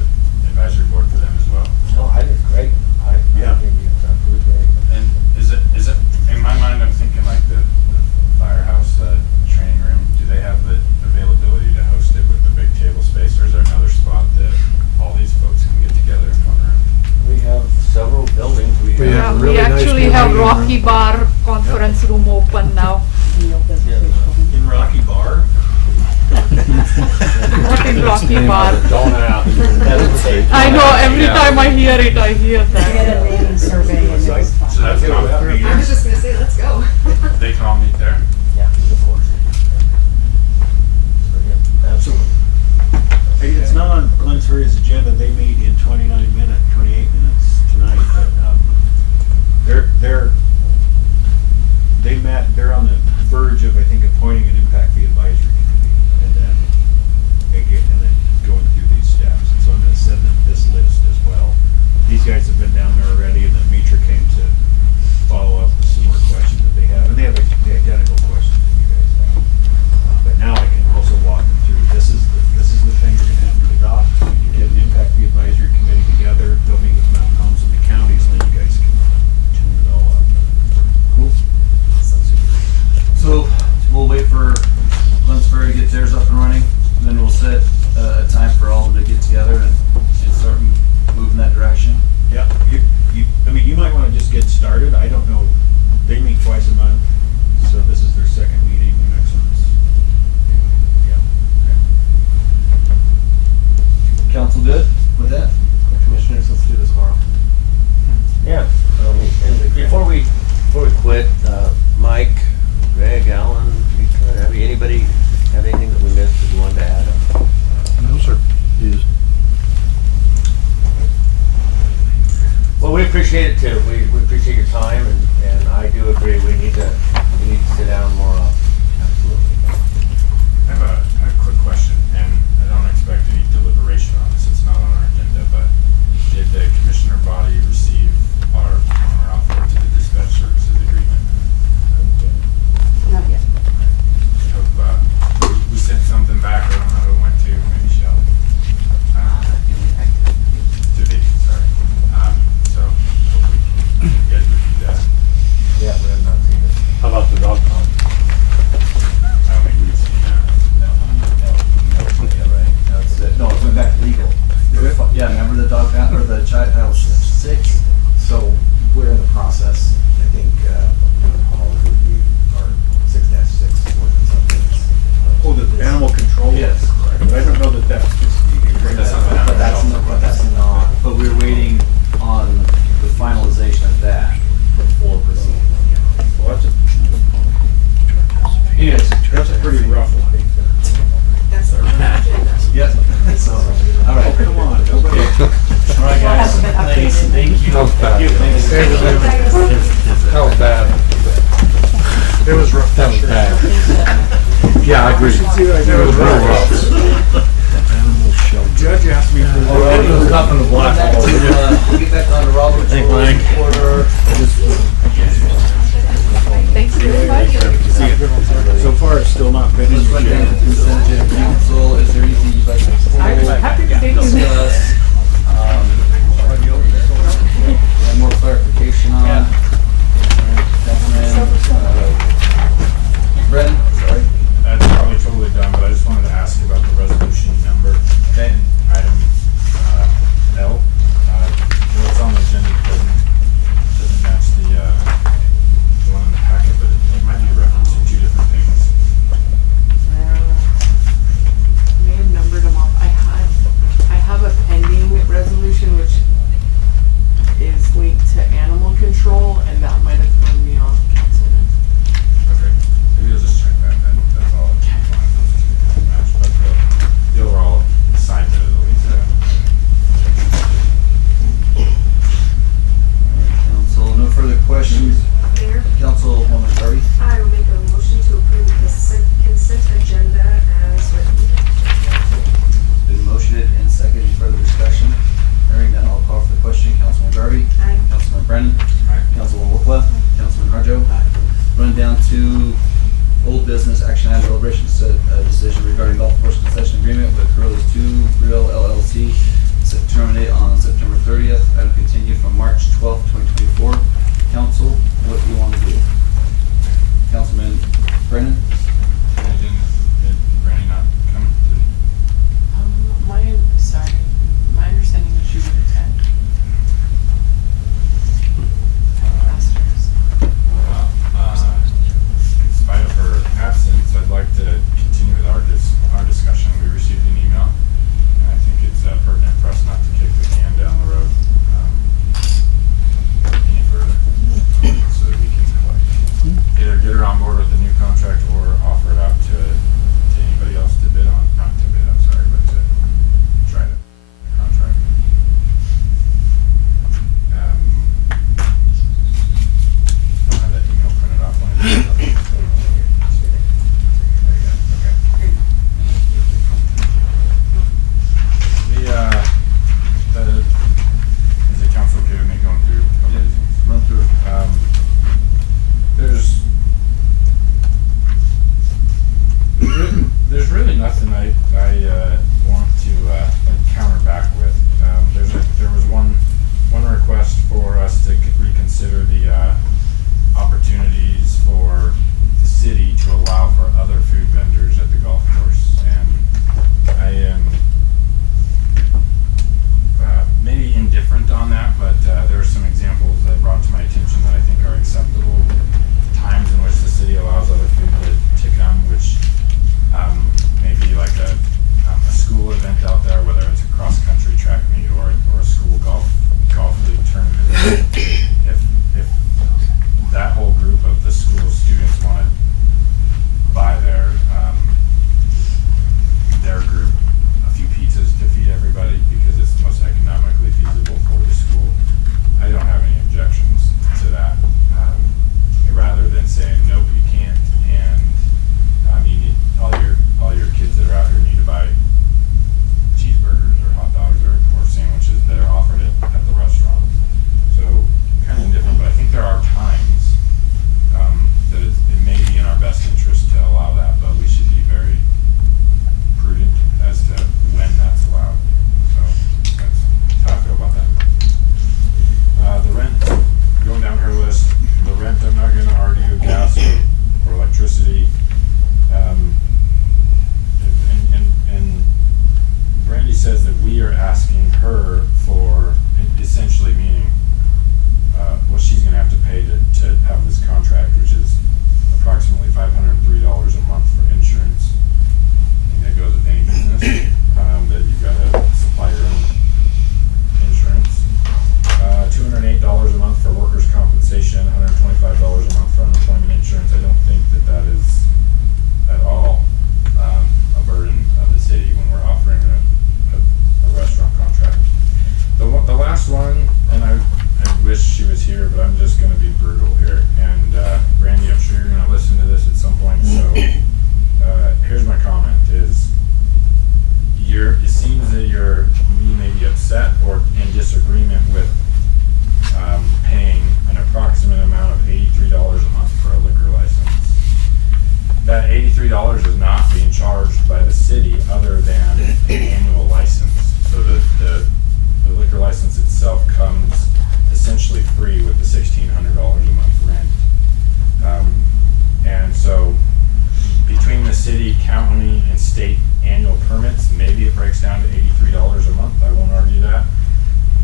advisory board for them as well? No, I think it's great. I Yeah. think it's absolutely great. And is it, in my mind, I'm thinking like the firehouse training room, do they have the availability to host it with the big table space, or is there another spot that all these folks can get together in one room? We have several buildings. We We Yeah, have a we really nice actually new have meeting room. Rocky Bar conference room open now. Neil does the building. In Rocky Bar. Not in Rocky Bar. Don't ask. I know, every time I hear it, I hear We had that. a naming survey and it was fun. So that's not, I was just gonna say, let's go. they can all meet there? Yeah, of course. So, yeah, absolutely. Hey, it's not on Glens Ferry's agenda, they meet in 28 minutes tonight, but, they're on the verge of, I think, appointing an impact fee advisory committee, and then going through these steps, and so I'm gonna send them this list as well. These guys have been down there already, and then Mitra came to follow up with some more questions that they have, and they have the identical questions that you guys have. But now I can also walk them through, this is the thing you're gonna have to adopt. You get an impact fee advisory committee together, they'll meet with Mountain Homes and the counties, and then you guys can tune it all up. Cool. So we'll wait for Glens Ferry to get theirs up and running, and then we'll set a time for all of them to get together and start moving that direction. Yeah, I mean, you might wanna just get started, I don't know, they meet twice a month, so this is their second meeting, the next one's, yeah. Council good with that? Commissioners, let's do this tomorrow. Yeah, and before we quit, Mike, Greg, Alan, anybody have anything that we missed that you wanted to add? No, sir. You just Well, we appreciate it too. We appreciate your time, and I do agree, we need to sit down more often. Absolutely. I have a quick question, and I don't expect any deliberation on this, it's not on our agenda, but did the commissioner body receive our offer to the dispatch services agreement? Not yet. I hope, we sent something back, I don't know who it went to, maybe Shelley. To Vicky, sorry. So hopefully you guys review that. Yeah, we have not seen it. How about the dog pound? I don't think we've seen that. Yeah, right. That's it. No, it went back to legal. Yeah, remember the dog pound, or the Title 6? So we're in the process, I think, Paul reviewed our 6-6 ordinance updates. Oh, the animal control? Yes. But I don't know that that's just the agreement. But that's not, but we're waiting on the finalization of that. Before proceeding. Well, Anyways, that's a pretty rough one. That's on the agenda. yep. So, all right. Come on, nobody. All right, guys. Hasn't been Ladies, updated. thank you. That was bad. Thanks. That was bad. It was rough. That was bad. Yeah, I agree. It was real rough. Judge asked me for. All right, we'll stop on the block. We'll get back on to Robert's Rules of Order. Thanks very much. So far, it's still not been in Let's the run down jail. the consent agenda. Council, is there anything you'd like to pull? I'm happy to take you. Discuss, and more clarification on. Brennan, sorry. That's probably totally done, but I just wanted to ask about the resolution number. Okay. Item, L, what's on the agenda doesn't match the one in the packet, but it might be referencing two different things. May have numbered them off. I Going down to old business, action item deliberation, decision regarding golf course concession agreement with Curly's 2 Grill LLC. Set terminate on September 30th. Item continued from March 12th, 2024. Council, what do you want to do? Councilman Brennan? Did Brandy not come today? My understanding is she would attend. In spite of her absence, I'd like to continue with our discussion. We received an email, and I think it's pertinent for us not to kick the can down the road any further, so that we can either get her on board with the new contract or offer it out to anybody else to bid on, not to bid, I'm sorry, but to try to contract. I don't have that email printed off. Is the council okay with me going through a couple of these things? Run through it. There's really nothing I want to counter back with. There was one request for us to reconsider the opportunities for the city to allow for other food vendors at the golf course, and I am maybe indifferent on that, but there are some examples that brought to my attention that I think are acceptable. Times in which the city allows other food to come, which maybe like a school event out there, whether it's a cross-country track meet or a school golf league tournament. If that whole group of the school students want to buy their group a few pizzas to feed everybody because it's the most economically feasible for the school, I don't have any objections to that. Rather than saying nope, you can't, and you need all your kids that are out here need to buy cheeseburgers or hot dogs or sandwiches that are offered at the restaurant. So kind of indifferent, but I think there are times that it may be in our best interest to allow that, but we should be very prudent as to when that's allowed. So that's how I feel about that. The rent, going down her list, the rent, I'm not going to argue gas or electricity. And Brandy says that we are asking her for, essentially meaning what she's going to have to pay to have this contract, which is approximately $503 a month for insurance. And that goes with any business, that you've got to supply your own insurance. $208 a month for workers' compensation, $125 a month for unemployment insurance. I don't think that is at all a burden of the city when we're offering a restaurant contract. The last one, and I wish she was here, but I'm just going to be brutal here. And Brandy, I'm sure you're going to listen to this at some point. So here's my comment: is it seems that you may be upset or in disagreement with paying an approximate amount of $83 a month for a liquor license. That $83 is not being charged by the city other than an annual license. So the liquor license itself comes essentially free with the $1,600 a month rent. And so between the city, county, and state annual permits, maybe it breaks down to $83 a month. I won't argue that.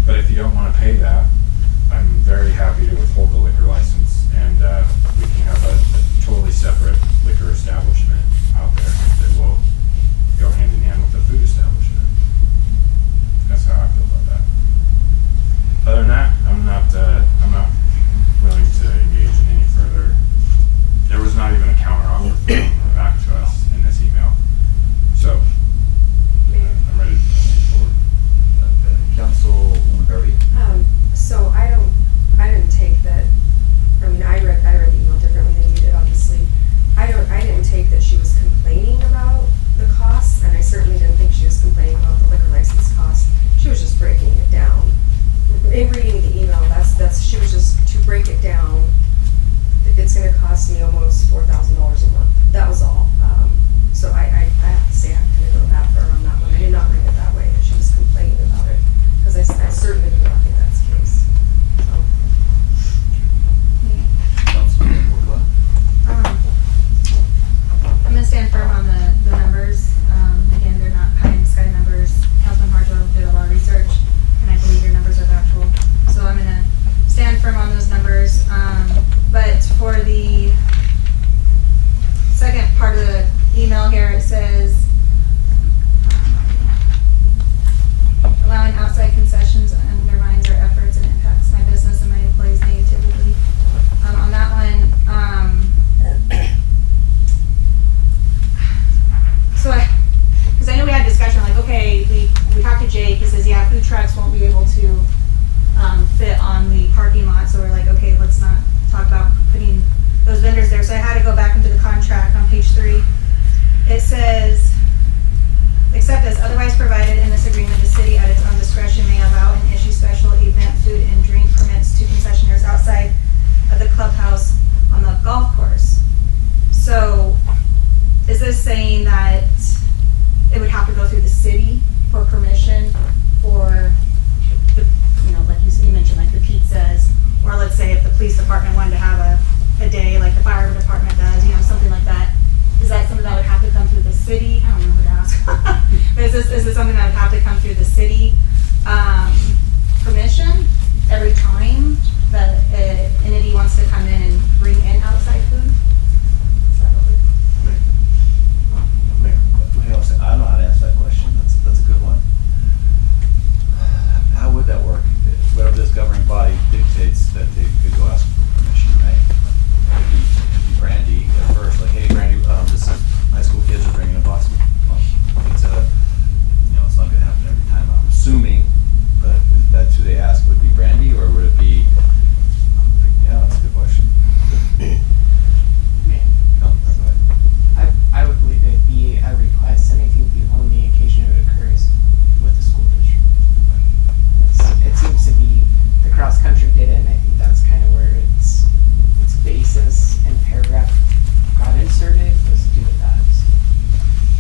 But if you don't want to pay that, I'm very happy to withhold the liquor license, and we can have a totally separate liquor establishment out there that will go hand in hand with the food establishment. That's how I feel about that. Other than that, I'm not willing to engage in any further. There was not even a counter offer back to us in this email, so I'm ready to move forward. Councilwoman Garvey? So I didn't take that, I mean, I read the email differently than you did, obviously. I didn't take that she was complaining about the costs, and I certainly didn't think she was complaining about the liquor license cost. She was just breaking it down. In reading the email, she was just, to break it down, it's gonna cost me almost $4,000 a month. That was all. So I have to say, I'm gonna go that far on that one. I did not read it that way, that she was complaining about it, because I certainly do not think that's the case. So, Councilman Workla? I'm gonna stand firm on the numbers. Again, they're not pie in the sky numbers. Councilman Harjo did a lot of research, and I believe your numbers are factual. So I'm gonna stand firm on those numbers. But for the second part of the email here, it says, allowing outside concessions undermines our efforts and impacts my business and my employees negatively. On that one, because I know we had a discussion, like, okay, we talked to Jake, he says, yeah, food trucks won't be able to fit on the parking lot, so we're like, okay, let's not talk about putting those vendors there. So I had to go back into the contract on page 3. It says, except as otherwise provided in this agreement, the city at its own discretion may allow and issue special event food and drink permits to concessionaires outside of the clubhouse on the golf course. So is this saying that it would have to go through the city for permission for the, like you mentioned, like the pizzas, or let's say if the police department wanted to have a day like the fire department does, something like that. Is that something that would have to come through the city? I don't know who to ask. But is this something that would have to come through the city permission every time that an entity wants to come in and bring in outside food? Is that what Mayor. I don't know how to answer that question. That's a good one. How would that work? Whatever this governing body dictates that they could go ask for permission, right? It'd be Brandy at first, like, hey, Brandy, this is high school kids are bringing a box of pizza. It's not gonna happen every time, I'm assuming, but if that's who they ask, would it be Brandy, or would it be, yeah, that's a good question. Go ahead. I would believe it'd be a request, and I think the only occasion it occurs with the school district. It seems to be, the cross-country did it, and I think that's kind of where its basis and paragraph got inserted, was due to that.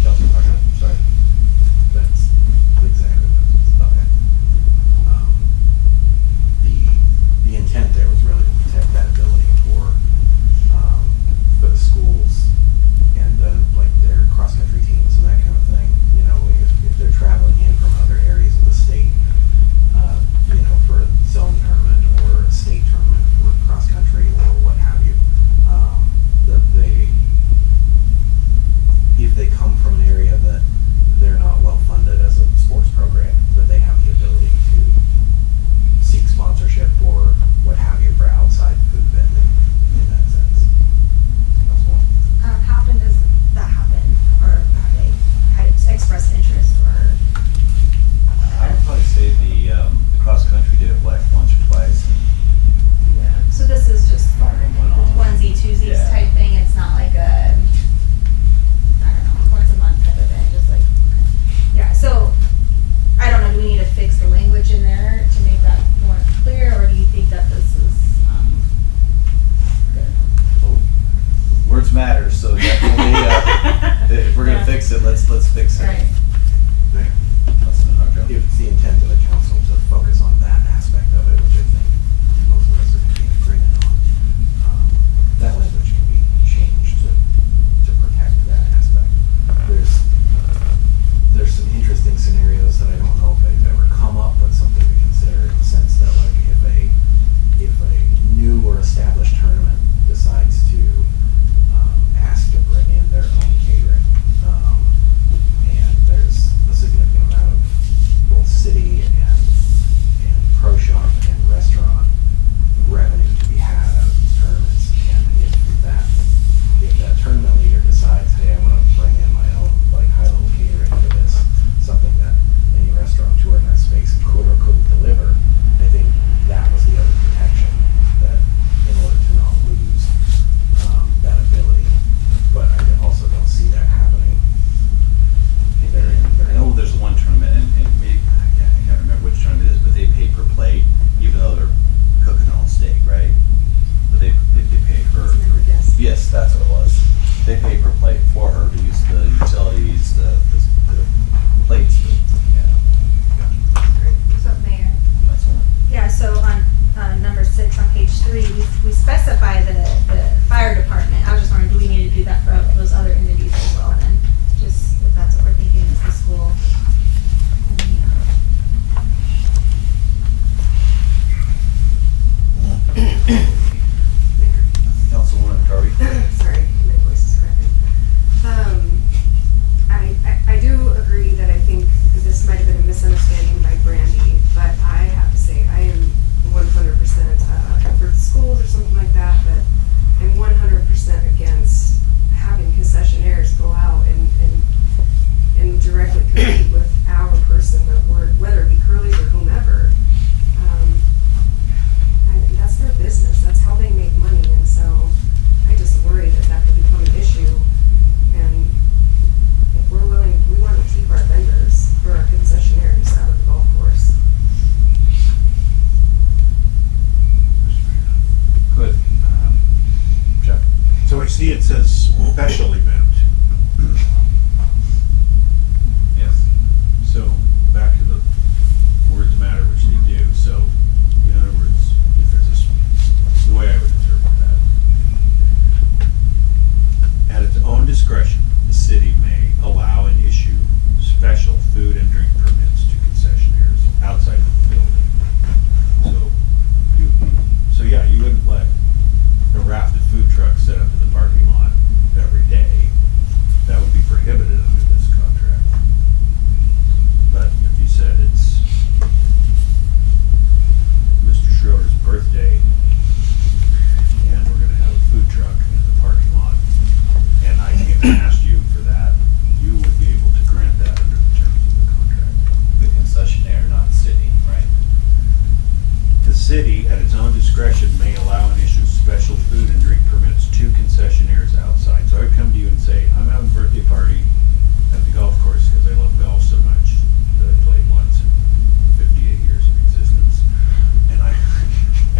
Councilman Harjo, sorry. That's exactly what it is. Okay. The intent there was really to protect that ability for the schools and their cross-country teams and that kind of thing. If they're traveling in from other areas of the state, for a zone tournament or a state tournament for cross-country or what have you, if they come from an area that they're not well funded as a sports program, that they have the ability to seek sponsorship or what have you for outside food vending in that sense. How often does that happen, or have they expressed interest, or? I would probably say the cross-country did it once or twice. Yeah. So this is just Went on. onesie, twosies Yeah. type thing, it's not like a, I don't know, once a month type of thing, just like, okay. Yeah, so, I don't know, do we need to fix the language in there to make that more clear, or do you think that this is, good? Well, words matter, so definitely, if we're gonna Yeah. fix it, let's fix it. Right. Councilman Harjo. If it's the intent of the council to focus on that aspect of it, which I think most of us are going to be in agreement on, that language can be changed to protect that aspect. There's some interesting scenarios that I don't know if they've ever come up, but something to consider in the sense that if a new or established tournament decides to ask to bring in their own catering, and there's a significant 3, we specify the fire department. I was just wondering, do we need to do that for those other entities as well then? Just if that's what we're thinking is the school. Mayor? Councilwoman Garvey. Sorry, my voice is cracking. I do agree that I think this might have been a misunderstanding by Brandy, but I have to say, I am 100% for the schools or something like that, but I'm 100% against having concessionaires go out and directly compete with our person, whether it be Curly's or whomever. And that's their business, that's how they make money, and so I just worry that that could become an issue. And if we're willing, we want to keep our vendors or our concessionaires out of the golf course. Good. Jeff? So I see it says special event. Yes. So back to the words matter, which they do. So in other words, if there's the way I would interpret that, at its own discretion, the city may allow and issue special food and drink permits to concessionaires outside the building. So yeah, you wouldn't let a raft of food trucks set up in the parking lot every day. That would be prohibited under this contract. But if you said it's Mr. Schroeder's birthday, and we're gonna have a food truck in the parking lot, and I came and asked you for that, you would be able to grant that under the terms of the contract. The concessionaire, not city, right? The city, at its own discretion, may allow and issue special food and drink permits to concessionaires outside. So I would come to you and say, I'm having a birthday party at the golf course because I love golf so much that I played once in 58 years of existence. And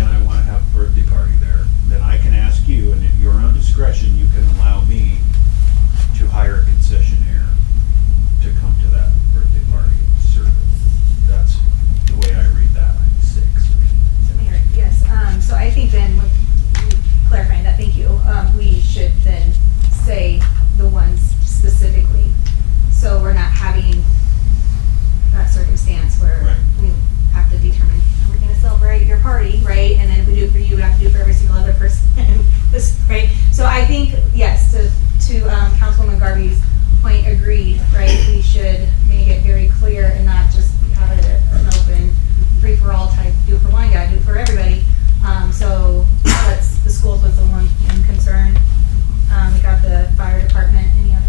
I want to have a birthday party there. Then I can ask you, and at your own discretion, you can allow me to hire a concessionaire to come to that birthday party and serve it. That's the way I read that. 6. So Mayor, yes, so I think then with clarifying that, thank you, we should then say the ones specifically. So we're not having that circumstance where Right. we have to determine, are we gonna celebrate your party, right? And then if we do it for you, we have to do it for every single other person, this, right? So I think, yes, to Councilwoman Garvey's point, agreed, right? We should make it very clear and not just have it an open free-for-all type, do it for one guy, do it for everybody. So let's, the schools was the one in concern. We got the fire department, any others?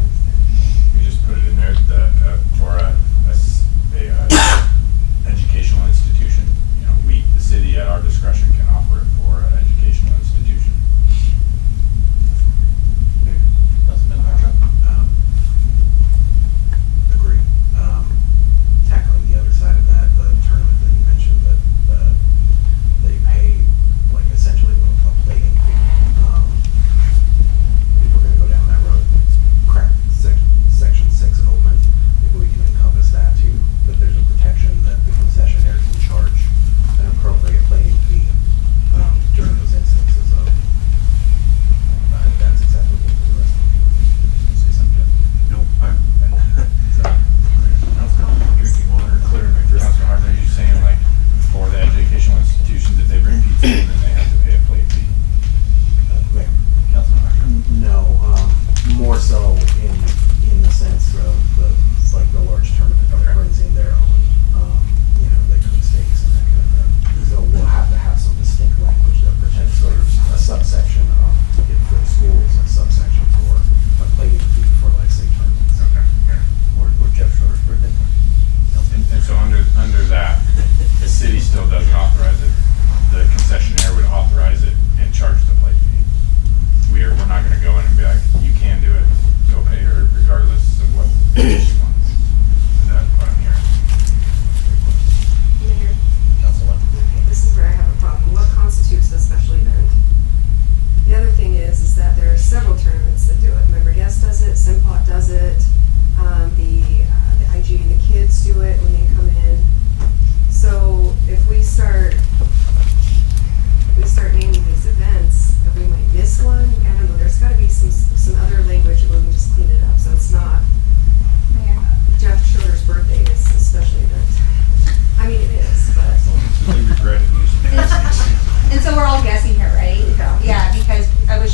We just put it in there that, for a educational institution, you know, the city at our discretion can offer it for an educational institution. Councilman Harjo?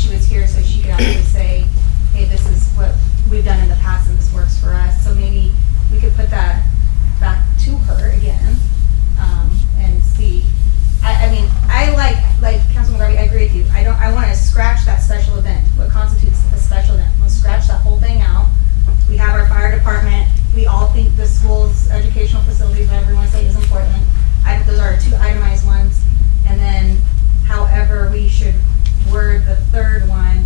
she was here so she could actually say, hey, this is what we've done in the past and this works for us. So maybe we could put that back to her again, and see. I mean, I like Councilman Garvey, I agree with you. I wanna scratch that special event. What constitutes a special event? We'll scratch that whole thing out. We have our fire department. We all think the school's educational facilities, whatever you wanna say, is important. Those are our two itemized ones. And then however we should word the third one,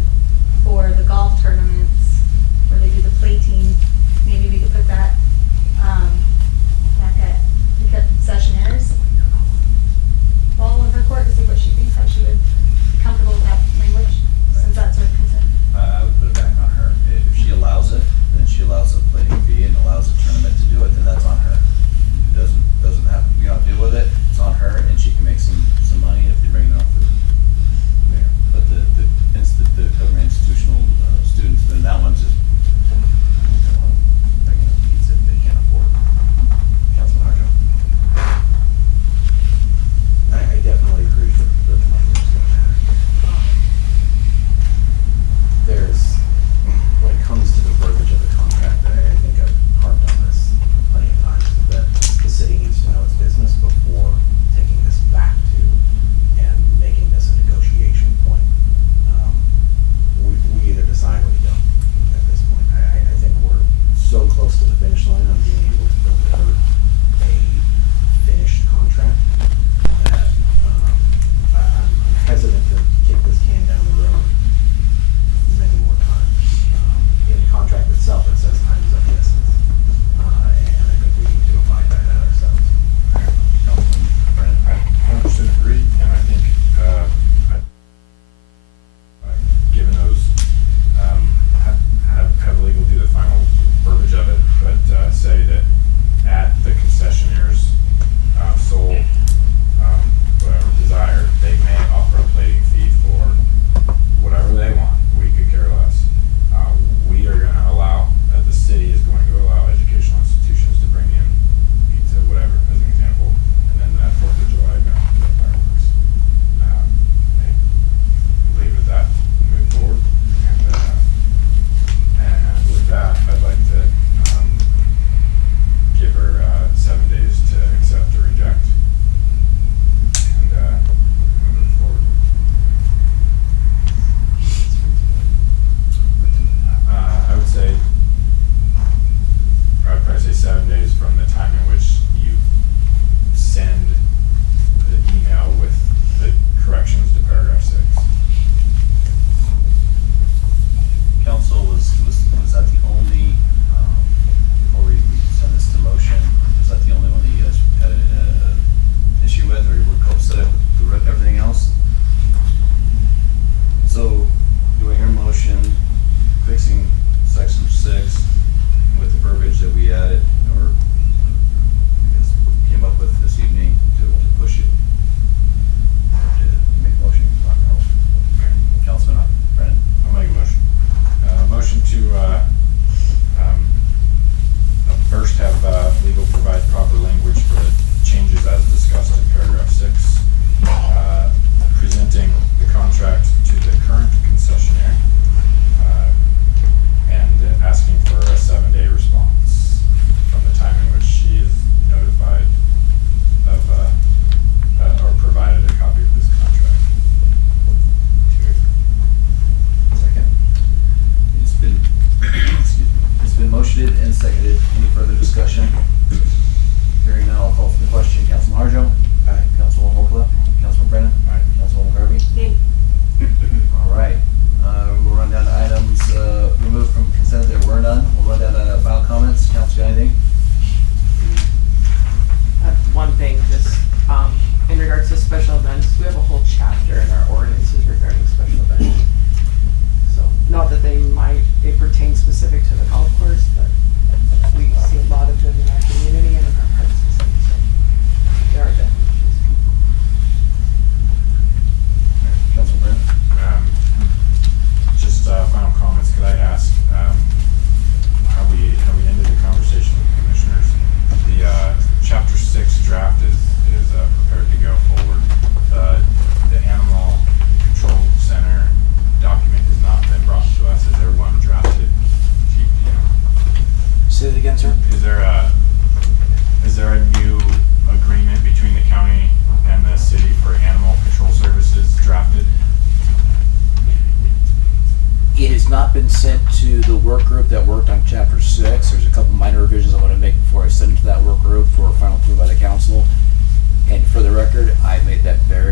not been sent to the work group that worked on chapter 6. There's a couple minor revisions I want to make before I send it to that work group for final approval by the council. And for the record, I made that very